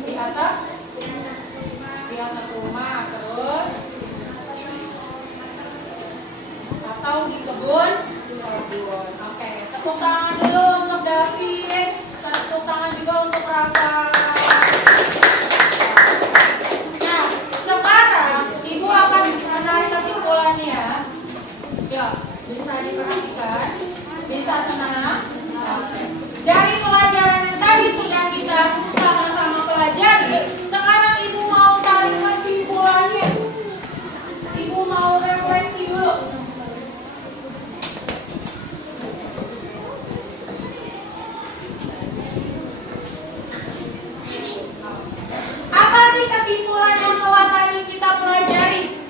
Di atas? Di atas rumah, terus atau di kebun? Oke, tepuk tangan dulu untuk David, tepuk tangan juga untuk Rafa. Nah, sekarang Ibu akan menarik kesimpulannya. Ya, bisa diperhatikan, bisa tenang. Dari pelajaran yang tadi sudah kita sama-sama pelajari, sekarang Ibu mau tarik kesimpulannya. Ibu mau refleksi dulu. Apa sih kesimpulan yang telah tadi kita pelajari?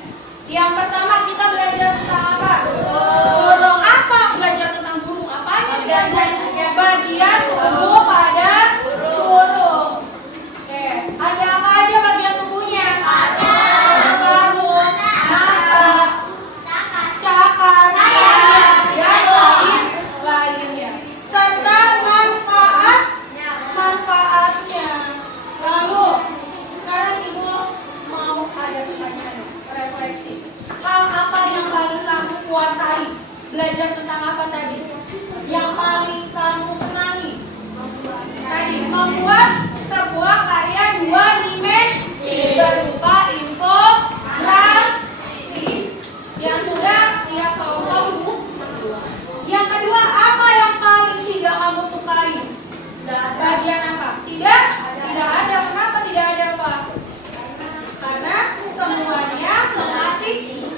Yang pertama kita belajar tentang apa? Burung. Apa? Belajar tentang burung. Apa aja belajar? Bagian tubuh pada burung. Oke, ada apa aja bagian tubuhnya? Ada paruh, mata, cakar, sayap, dan lainnya. Serta manfaatnya. Lalu, sekarang Ibu mau ada pertanyaan, refleksi. Hal apa yang paling kamu kuasai? Belajar tentang apa tadi? Yang paling kamu senangi? Tadi membuat sebuah karya 2 dimensi berupa infografis yang sudah tiap kelompok. Yang kedua, apa yang paling tidak kamu sukai? Bagian apa? Tidak ada. Kenapa tidak ada, Pak? Karena semuanya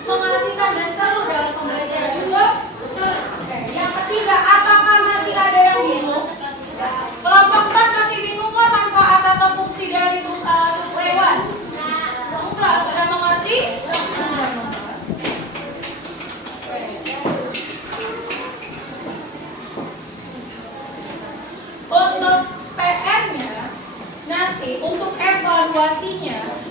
mengasihkan dan seru dalam pembelajaran. Betul? Oke. Yang ketiga, apakah masih ada yang bingung? Kelompok 4 masih bingung kok manfaat atau fungsi dari tubuh hewan? Enggak, sudah mengerti? Untuk PR-nya nanti, untuk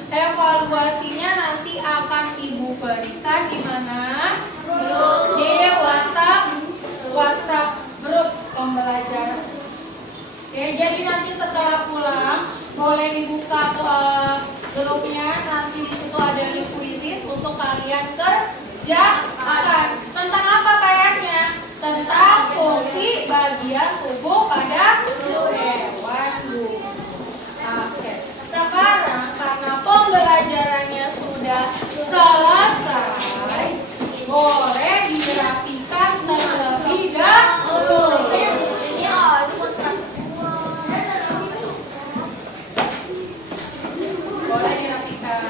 evaluasinya nanti akan Ibu berikan di mana? Di WhatsApp grup pembelajaran. Oke, jadi nanti setelah pulang boleh dibuka grupnya, nanti di situ ada link kuisis untuk kalian kerjakan. Tentang apa PR-nya? Tentang fungsi bagian tubuh pada hewan. Oke, sekarang karena pembelajarannya sudah selesai, boleh dirapikan terlebih dahulu. Boleh dirapikan.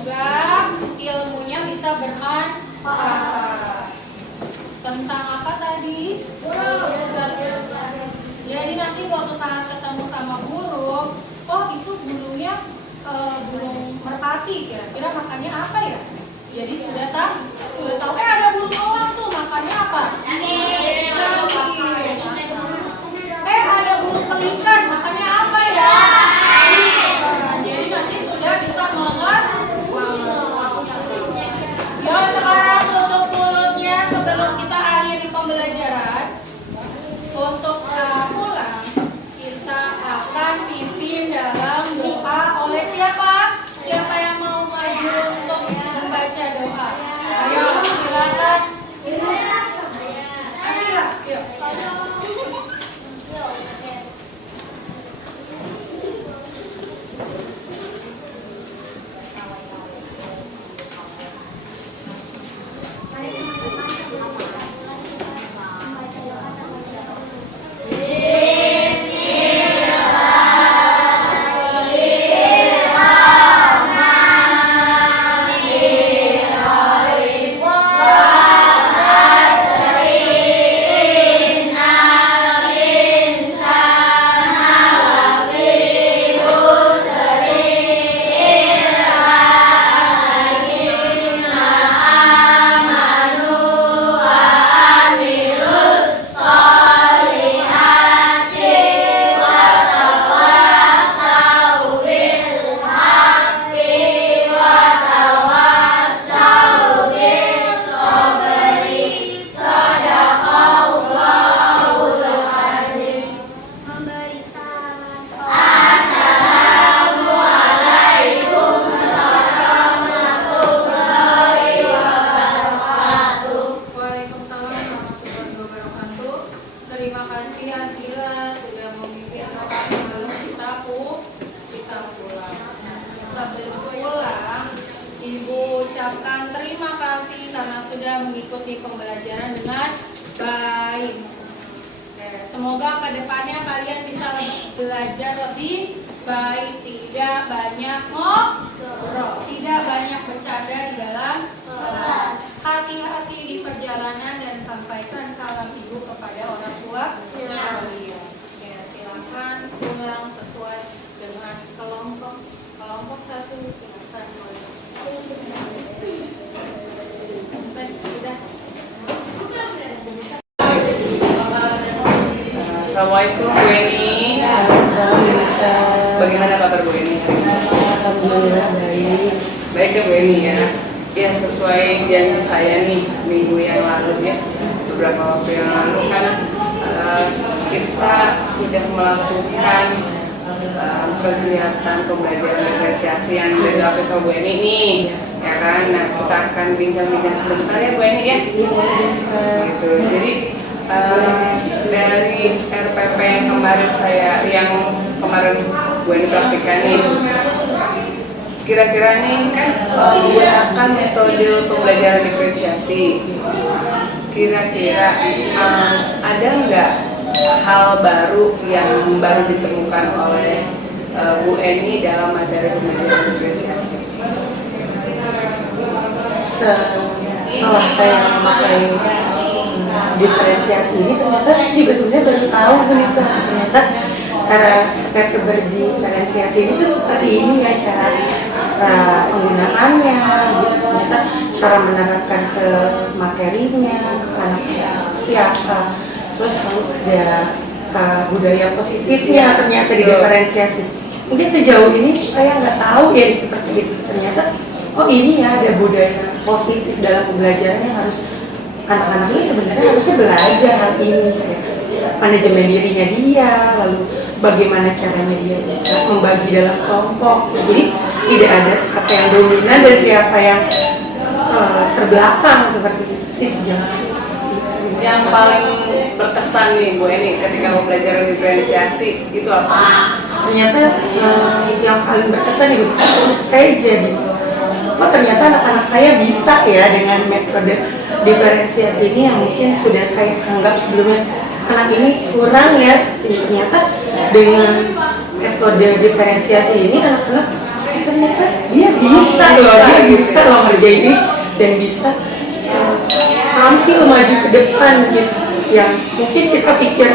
semoga ilmunya bisa bermanfaat. Tentang apa tadi? Jadi nanti suatu saat ketemu sama burung, oh itu burungnya burung merpati, kira-kira makannya apa ya? Jadi sudah tahu. Ada burung elang tuh, makannya apa? Daging. Ada burung pelikan, makannya apa ya? Jadi nanti sudah bisa mengerti. Ya sekarang tutup mulutnya sebelum kita akhiri pembelajaran. Untuk pulang, kita akan pimpin dalam doa oleh siapa? Siapa yang mau maju untuk membaca doa? Ayo silakan. Silakan. Yuk. Mengikuti pembelajaran dengan baik. Semoga kedepannya kalian bisa belajar lebih baik, tidak banyak ngobrol, tidak banyak bercanda di dalam kelas. Hati-hati di perjalanan dan sampaikan salam ibu kepada orang tua kalian. Ya, silakan pulang sesuai dengan kelompok. Kelompok 1 silakan mulai. Assalamualaikum Bu Eni. Bagaimana kabar Bu Eni? Alhamdulillah baik. Baik ya Bu Eni ya. Ya sesuai janji saya nih minggu yang lalu ya, beberapa waktu yang lalu kan kita sudah melakukan kegiatan pembelajaran diferensiasi yang dilakukan sama Bu Eni nih, ya kan? Nah kita akan bincang-bincang sebentar ya Bu Eni ya. Gitu. Jadi dari RPP yang kemarin Bu Eni praktikan nih, kira-kira nih kan menggunakan metode pembelajaran diferensiasi. Kira-kira ada nggak hal baru yang baru ditemukan oleh Bu Eni dalam materi pembelajaran diferensiasi? Setelah saya memakai diferensiasi ini, ternyata saya juga sebenarnya baru tahu Bu Nisa, ternyata cara berdiferensiasi ini tuh seperti ini ya, cara penggunaannya gitu, ternyata cara menerapkan ke materinya, ke anak-anak seperti apa, terus lalu ada budaya positifnya ternyata di diferensiasi. Mungkin sejauh ini saya nggak tahu ya seperti itu, ternyata oh ini ya ada budaya positif dalam pembelajaran yang harus anak-anak ini sebenarnya harusnya belajar hal ini, kayak manajemen dirinya dia, lalu bagaimana caranya dia bisa membagi dalam kelompok. Jadi tidak ada siapa yang dominan dan siapa yang terbelakang seperti itu sih sejauh ini. Yang paling berkesan nih Bu Eni ketika pembelajaran diferensiasi itu apa? Ternyata yang paling berkesan itu saya jadi, oh ternyata anak-anak saya bisa ya dengan metode diferensiasi ini yang mungkin sudah saya anggap sebelumnya anak ini kurang ya, ternyata dengan metode diferensiasi ini anak-anak ternyata dia bisa loh, dia bisa loh ngerjain ini dan bisa tampil maju ke depan gitu. Yang mungkin kita pikir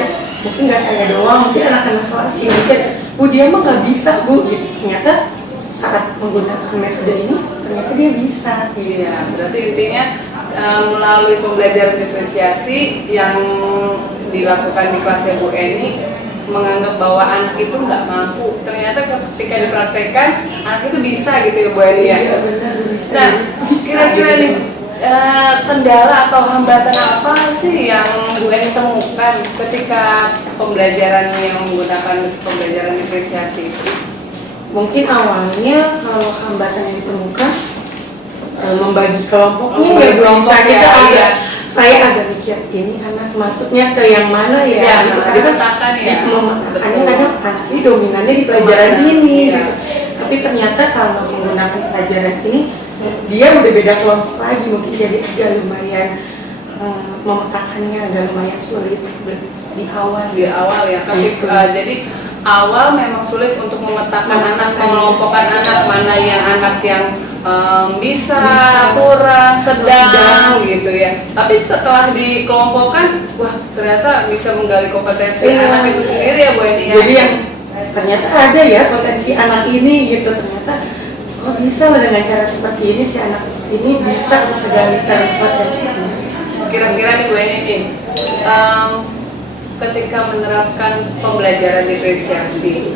mungkin nggak saya doang, mungkin anak-anak kelas ini mikir, Bu dia mah nggak bisa Bu gitu. Ternyata saat menggunakan metode ini ternyata dia bisa gitu. Iya, berarti intinya melalui pembelajaran diferensiasi yang dilakukan di kelasnya Bu Eni menganggap bahwa anak itu nggak mampu, ternyata ketika dipraktekkan anak itu bisa gitu ya Bu Eni ya. Iya benar bisa. Nah, kira-kira nih kendala atau hambatan apa sih yang Bu Eni temukan ketika pembelajaran yang menggunakan pembelajaran diferensiasi itu? Mungkin awalnya kalau hambatan yang ditemukan membagi kelompoknya Membagi ya Bu Nisa, kelompok kita ya, agak iya. saya agak mikir ini anak masuknya ke yang mana ya, Ya, gitu. nah, Karena dipetakan ya. memetakannya Betul. kadang anak ini dominannya di pelajaran Mana? ini Iya. gitu. Tapi ternyata kalau menggunakan pelajaran ini dia udah beda kelompok lagi, mungkin jadi agak lumayan memetakannya agak lumayan sulit di awal. Di awal ya, ketika jadi awal memang sulit untuk memetakan anak, mengelompokkan anak, mana yang anak yang bisa, kurang, sedang gitu ya. Tapi setelah dikelompokkan, wah ternyata bisa menggali kompetensi Iya. anak itu sendiri ya Bu Eni ya. Jadi yang ternyata ada ya potensi anak ini gitu, ternyata kok bisa loh dengan cara seperti ini si anak ini bisa kita gali terus potensinya. Kira-kira nih Bu Eni nih, ketika menerapkan pembelajaran diferensiasi,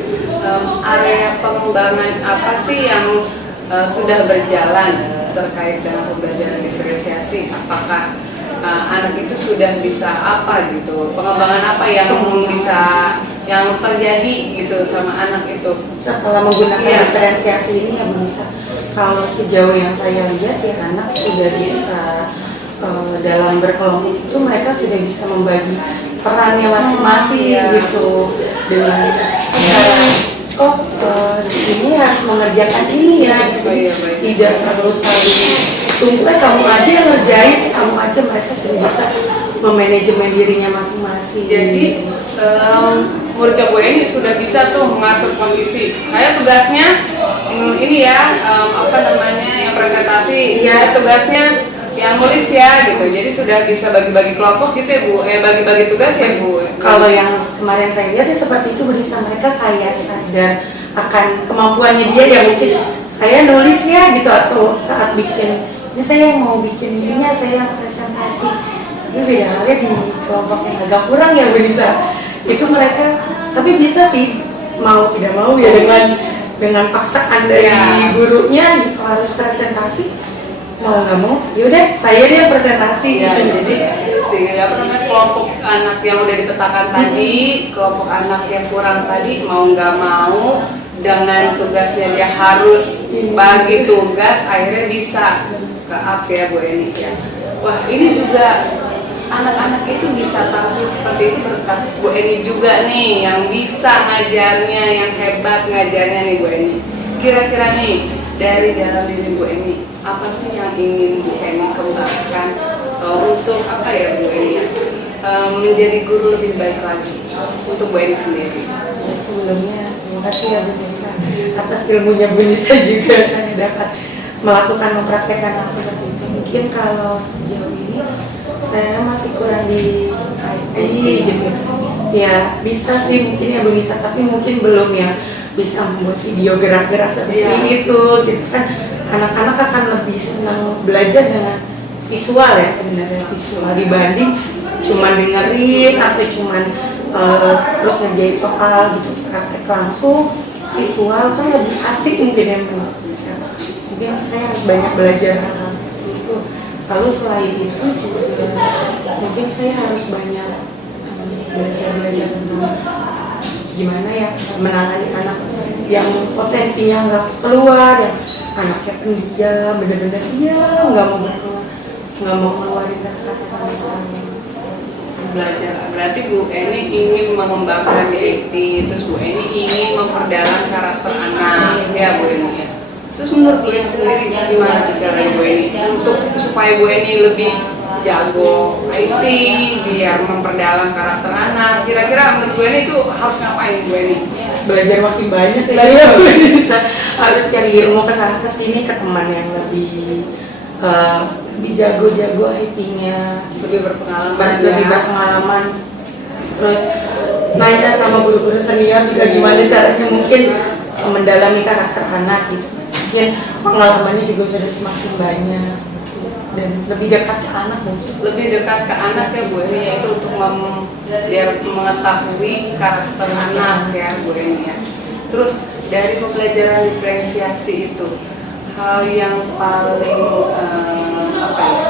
area pengembangan apa sih yang sudah berjalan terkait dengan pembelajaran diferensiasi? Apakah anak itu sudah bisa apa gitu, pengembangan apa yang bisa yang terjadi gitu sama anak itu Setelah menggunakan Iya. diferensiasi ini ya Bu Nisa, kalau sejauh yang saya lihat ya anak sudah bisa dalam berkelompok itu mereka sudah bisa membagi perannya masing-masing Iya. gitu dengan ini harus mengerjakan ini ya, Oh, iya, baik. tidak perlu saling tunggu kamu aja yang ngerjain, kamu aja, mereka sudah bisa memanajemen dirinya masing-masing. Jadi murid Bu Eni sudah bisa tuh mengatur posisi. Saya tugasnya ini ya apa namanya yang presentasi. Iya. Saya tugasnya yang nulis ya gitu. Jadi sudah bisa bagi-bagi kelompok gitu ya Bu. Bagi-bagi tugas ya Bu. Kalau yang kemarin saya lihat ya seperti itu, bisa mereka kayak sadar akan kemampuannya dia ya, mungkin saya nulis ya gitu, atau saat bikin ini saya yang mau bikin ininya, saya yang presentasi. Tapi beda halnya di kelompok yang agak kurang ya bisa itu mereka, tapi bisa sih mau tidak mau ya dengan paksaan dari Ya. gurunya gitu harus presentasi, mau nggak mau yaudah saya dia presentasi Ya, gitu. jadi si apa namanya kelompok anak yang udah dipetakan tadi, kelompok anak yang kurang tadi mau nggak mau dengan tugasnya dia harus bagi tugas, akhirnya bisa ke up ya Bu Eni ya. Wah ini juga anak-anak itu bisa tampil seperti itu berkat Bu Eni juga nih yang bisa ngajarnya, yang hebat ngajarnya nih Bu Eni. Kira-kira nih dari dalam diri Bu Eni apa sih yang ingin Bu Eni kembangkan untuk apa ya Bu Eni ya menjadi guru lebih baik lagi untuk Bu Eni sendiri? Ya, sebelumnya terima kasih ya Bu Nisa atas ilmunya Bu Nisa juga saya dapat melakukan mempraktekkan hal seperti itu. Mungkin kalau sejauh ini saya masih kurang di IT gitu ya, bisa sih mungkin ya Bu Nisa, tapi mungkin belum ya bisa membuat video gerak-gerak seperti Iya. itu gitu kan. Anak-anak akan lebih senang belajar dengan visual ya, sebenarnya visual dibanding cuman dengerin atau cuman terus ngerjain soal gitu, praktek langsung visual kan lebih asik mungkin ya menurut mereka. Mungkin saya harus banyak belajar hal seperti itu. Lalu selain itu juga mungkin saya harus banyak belajar tentang gimana ya menangani anak yang potensinya nggak keluar, yang anaknya pendiam, bener-bener diam, nggak mau berkeluar, nggak mau ngeluarin kata-kata sama sekali. Belajar berarti Bu Eni ingin mengembangkan di IT, terus Bu Eni ingin memperdalam karakter anak ya Bu Eni ya. Terus menurut Bu Eni sendiri gimana tuh caranya Bu Eni untuk supaya Bu Eni lebih jago IT biar memperdalam karakter anak? Kira-kira menurut Bu Eni itu harus ngapain Bu Eni? Belajar makin banyak ya. Belajar bisa harus cari ilmu ke sana ke sini ke teman yang lebih jago hikingnya, Lebih berpengalaman. lebih ya. berpengalaman. Terus nanya sama guru-guru senior juga gimana caranya mungkin mendalami karakter anak gitu. Mungkin pengalamannya juga sudah semakin banyak dan lebih dekat ke anak mungkin. Lebih dekat ke anak ya Bu Eni, yaitu untuk biar mengetahui karakter anak ya Bu Eni ya. Terus dari pembelajaran diferensiasi itu, hal yang paling apa ya,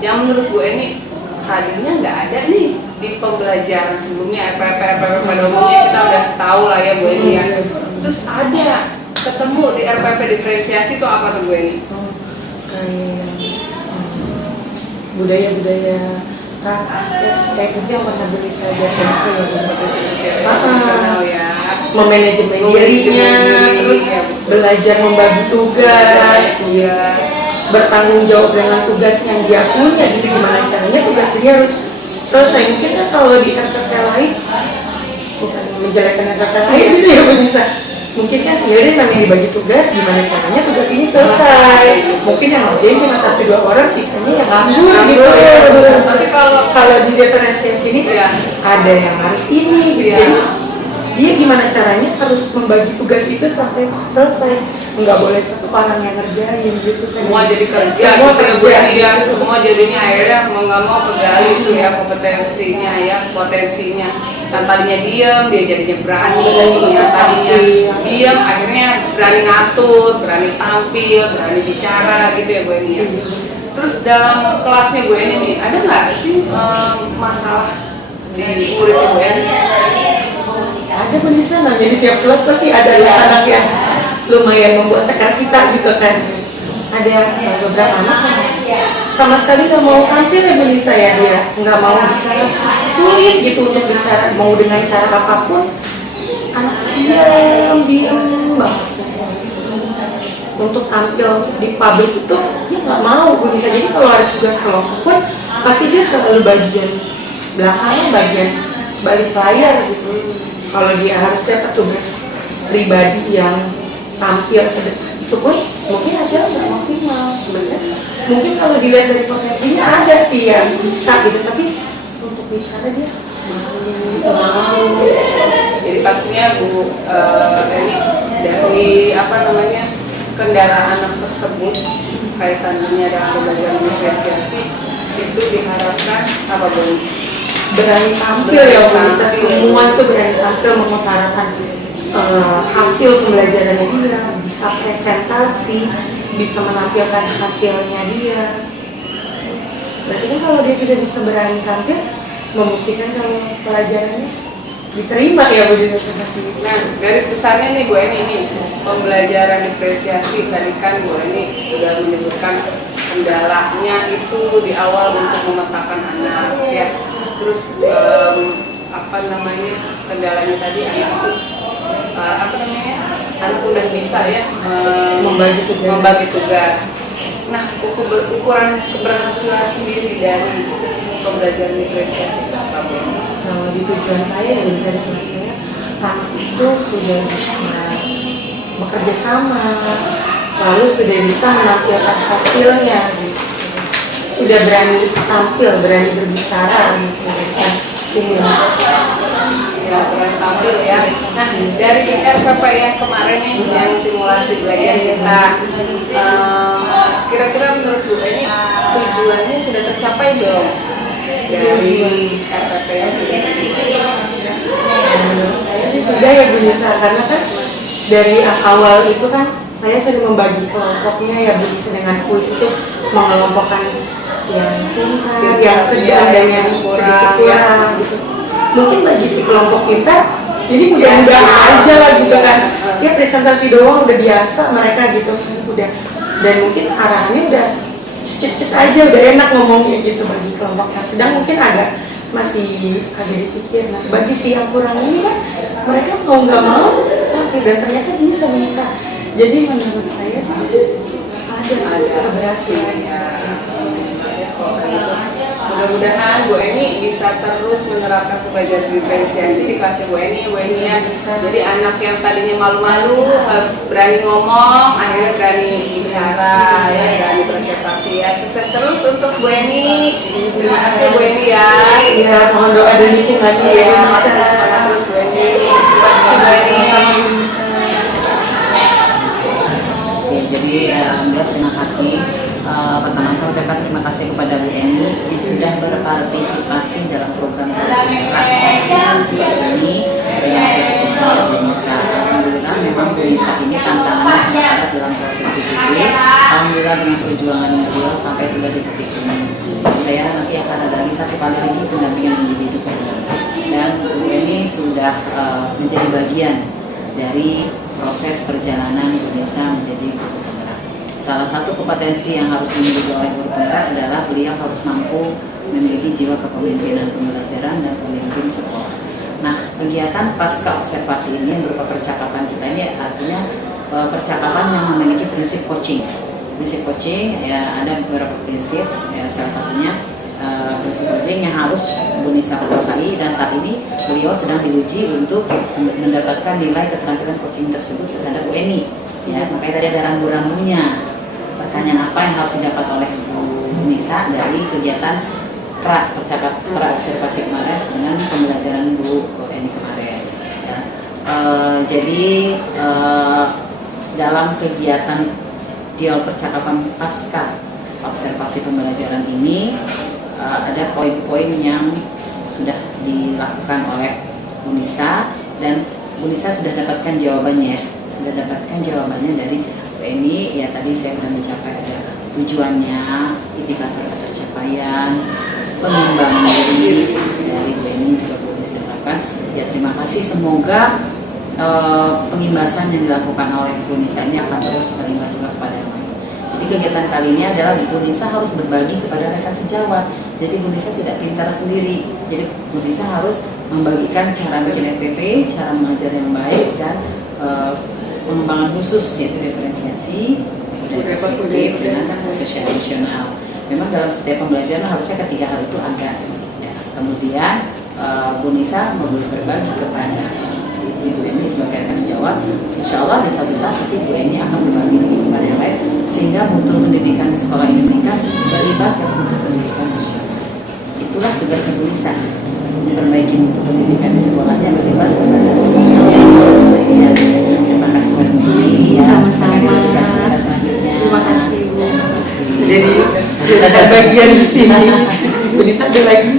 yang menurut Bu Eni tadinya nggak ada nih di pembelajaran sebelumnya, RPP pada umumnya kita udah tahu lah ya Bu Eni ya. Terus ada ketemu di RPP diferensiasi itu apa tuh Bu Eni? Kayak budaya-budaya kayak itu yang pernah beli saya itu ya Profesional ya. memanajemen dirinya, terus belajar membagi tugas, bertanggung jawab dengan tugas yang dia punya gitu, gimana caranya tugas dia harus selesai. Mungkin kan kalau di RPP lain, bukan menjelekkan RPP lain gitu ya bisa, mungkin kan ya udah namanya dibagi tugas, gimana caranya tugas ini selesai. Mungkin yang ngerjain cuma 1-2 orang, sisanya yang nganggur gitu. Tapi Kalau di diferensiasi ini ya, ada yang harus ini gitu. ya. Jadi dia gimana caranya harus membagi tugas itu sampai selesai, nggak boleh satu orang yang ngerjain gitu. Semua jadi kerja Semua gitu ya Bu kerja. Eni ya. Semua jadinya akhirnya mau nggak mau kegali itu ya kompetensinya ya, potensinya. Yang tadinya diam dia jadinya berani, yang tadinya diam akhirnya berani ngatur, berani tampil, berani bicara gitu ya Bu Eni ya. Terus dalam kelasnya Bu Eni nih, ada nggak sih masalah di muridnya Bu Eni? Ada pun di sana, jadi tiap kelas pasti ada anak yang lumayan membuat tekad kita gitu kan. Ada beberapa anak yang sama sekali nggak mau tampil ya bagi saya, dia nggak mau bicara, sulit gitu untuk bicara, mau dengan cara apapun anak diam banget untuk tampil di publik itu dia nggak mau bisa. Jadi kalau ada tugas kelompok pun pasti dia selalu bagian belakangnya, bagian balik layar gitu. Kalau dia harus dapat tugas pribadi yang tampil ke depan itu pun mungkin hasilnya nggak maksimal sebenarnya. Mungkin kalau dilihat dari potensinya ada sih yang bisa gitu, tapi untuk bicara dia masih mau. Jadi pastinya Bu Eni dari apa namanya kendala anak tersebut kaitannya dengan pembelajaran diferensiasi itu diharapkan apa Bu? Berani tampil ya Bu, bisa semua itu berani tampil mengutarakan hasil pembelajarannya dia, bisa presentasi, bisa menampilkan hasilnya dia. Berarti kan kalau dia sudah bisa berani tampil, membuktikan kalau pelajarannya diterima ya Bu di presentasi. Nah, garis besarnya nih Bu Eni nih pembelajaran diferensiasi tadi kan Bu Eni sudah menyebutkan kendalanya itu di awal untuk memetakan anak ya. Terus apa namanya kendalanya tadi anak itu apa namanya anak udah bisa ya membagi tugas. Nah ukuran keberhasilan sendiri dari pembelajaran diferensiasi itu apa Bu? Kalau di tujuan saya ya bisa di kelas saya, anak itu sudah bisa bekerja sama, lalu sudah bisa menampilkan hasilnya gitu. Sudah berani tampil, berani berbicara gitu kan umum. Ya, berani tampil ya. Nah, dari RPP yang kemarin nih, yang simulasi belajar kita, kira-kira menurut Bu Eni tujuannya sudah tercapai belum? Dari RPP yang sudah Menurut saya sih sudah ya Bu Nisa, karena kan dari awal itu kan saya sudah membagi kelompoknya ya Bu Nisa dengan kuis itu mengelompokkan yang pintar, yang sedang dan yang sedikit kurang gitu. Mungkin bagi si kelompok pintar, jadi mudah-mudahan aja lah gitu kan. Ya presentasi doang udah biasa mereka gitu kan udah. Dan mungkin arahannya udah cus aja, udah enak ngomongnya gitu bagi kelompok yang sedang mungkin masih agak dipikir. Nah, bagi si yang kurang ini kan mereka mau nggak mau tapi dan ternyata bisa. Jadi menurut saya sih ada keberhasilan. mudah-mudahan Bu Eni bisa bisa terus menerapkan pembelajaran diferensiasi di kelas Bu Eni ya. Jadi anak yang tadinya malu-malu, nggak berani ngomong, akhirnya berani bicara, ya, berani presentasi ya. Sukses terus untuk Bu Eni. Terima kasih Bu Eni ya. Iya, mohon doa dan dukungannya ya. Iya, makasih semangat terus Bu Eni. Terima kasih Bu Eni. Oke, jadi Alhamdulillah terima kasih. Pertama saya ucapkan terima kasih kepada Bu Eni yang sudah berpartisipasi dalam program ini dengan CPTC Bu Nisa. Alhamdulillah memang Bu Nisa ini tantangannya sangat berat dalam proses CPT. Alhamdulillah dengan perjuangan beliau sampai sudah di titik ini. Saya nanti akan ada lagi satu kali lagi pendampingan individu dan Bu Eni sudah menjadi bagian dari proses perjalanan Bu Nisa menjadi guru penggerak. Salah satu kompetensi yang harus dimiliki oleh guru penggerak adalah beliau harus mampu memiliki jiwa kepemimpinan pembelajaran dan pemimpin sekolah. Nah, kegiatan pasca observasi ini yang berupa percakapan kita ini artinya percakapan yang memiliki prinsip coaching. Prinsip coaching ya ada beberapa prinsip, ya salah satunya prinsip coaching yang harus Bu Nisa kuasai, dan saat ini beliau sedang diuji untuk mendapatkan nilai keterampilan coaching tersebut terhadap Bu Eni. Ya, makanya tadi ada rambu-rambunya. Pertanyaan apa yang harus didapat oleh Bu Nisa dari kegiatan pra-observasi kemarin dengan pembelajaran Bu Eni kemarin. Ya. Jadi dalam kegiatan dialog percakapan pasca observasi pembelajaran ini ada poin-poin yang sudah dilakukan oleh Bu Nisa, dan Bu Nisa sudah dapatkan jawabannya. Sudah dapatkan jawabannya dari Bu Eni. Ya, tadi saya sudah mencapai ada tujuannya, indikator ketercapaian, pengembangan diri dari Bu Eni juga boleh diterapkan. Ya, terima kasih. Semoga pengimbasan yang dilakukan oleh Bu Nisa ini akan terus berimbas juga kepada yang lain. Jadi kegiatan kali ini adalah Bu Nisa harus berbagi kepada rekan sejawat. Jadi Bu Nisa tidak pintar sendiri. Jadi Bu Nisa harus membagikan cara bikin EPP, cara mengajar yang baik, dan pengembangan khusus yaitu diferensiasi, budaya positif dengan sosial emosional. Memang dalam setiap pembelajaran harusnya ketiga hal itu ada. Ya. Kemudian Bu Nisa mau berbagi kepada Ibu Eni sebagai rekan sejawat. Insya Allah di suatu saat nanti Bu Eni akan berbagi lagi kepada yang lain, sehingga mutu pendidikan di sekolah ini meningkat, berimbas ke mutu pendidikan masyarakat. Itulah tugasnya Bu Nisa, memperbaiki mutu pendidikan di sekolahnya, berimbas kepada masyarakat. Terima kasih kepada Bu Eni. Sama-sama. Selanjutnya. Terima kasih Bu. Jadi ada bagian di sini. Bu Nisa ada lagi.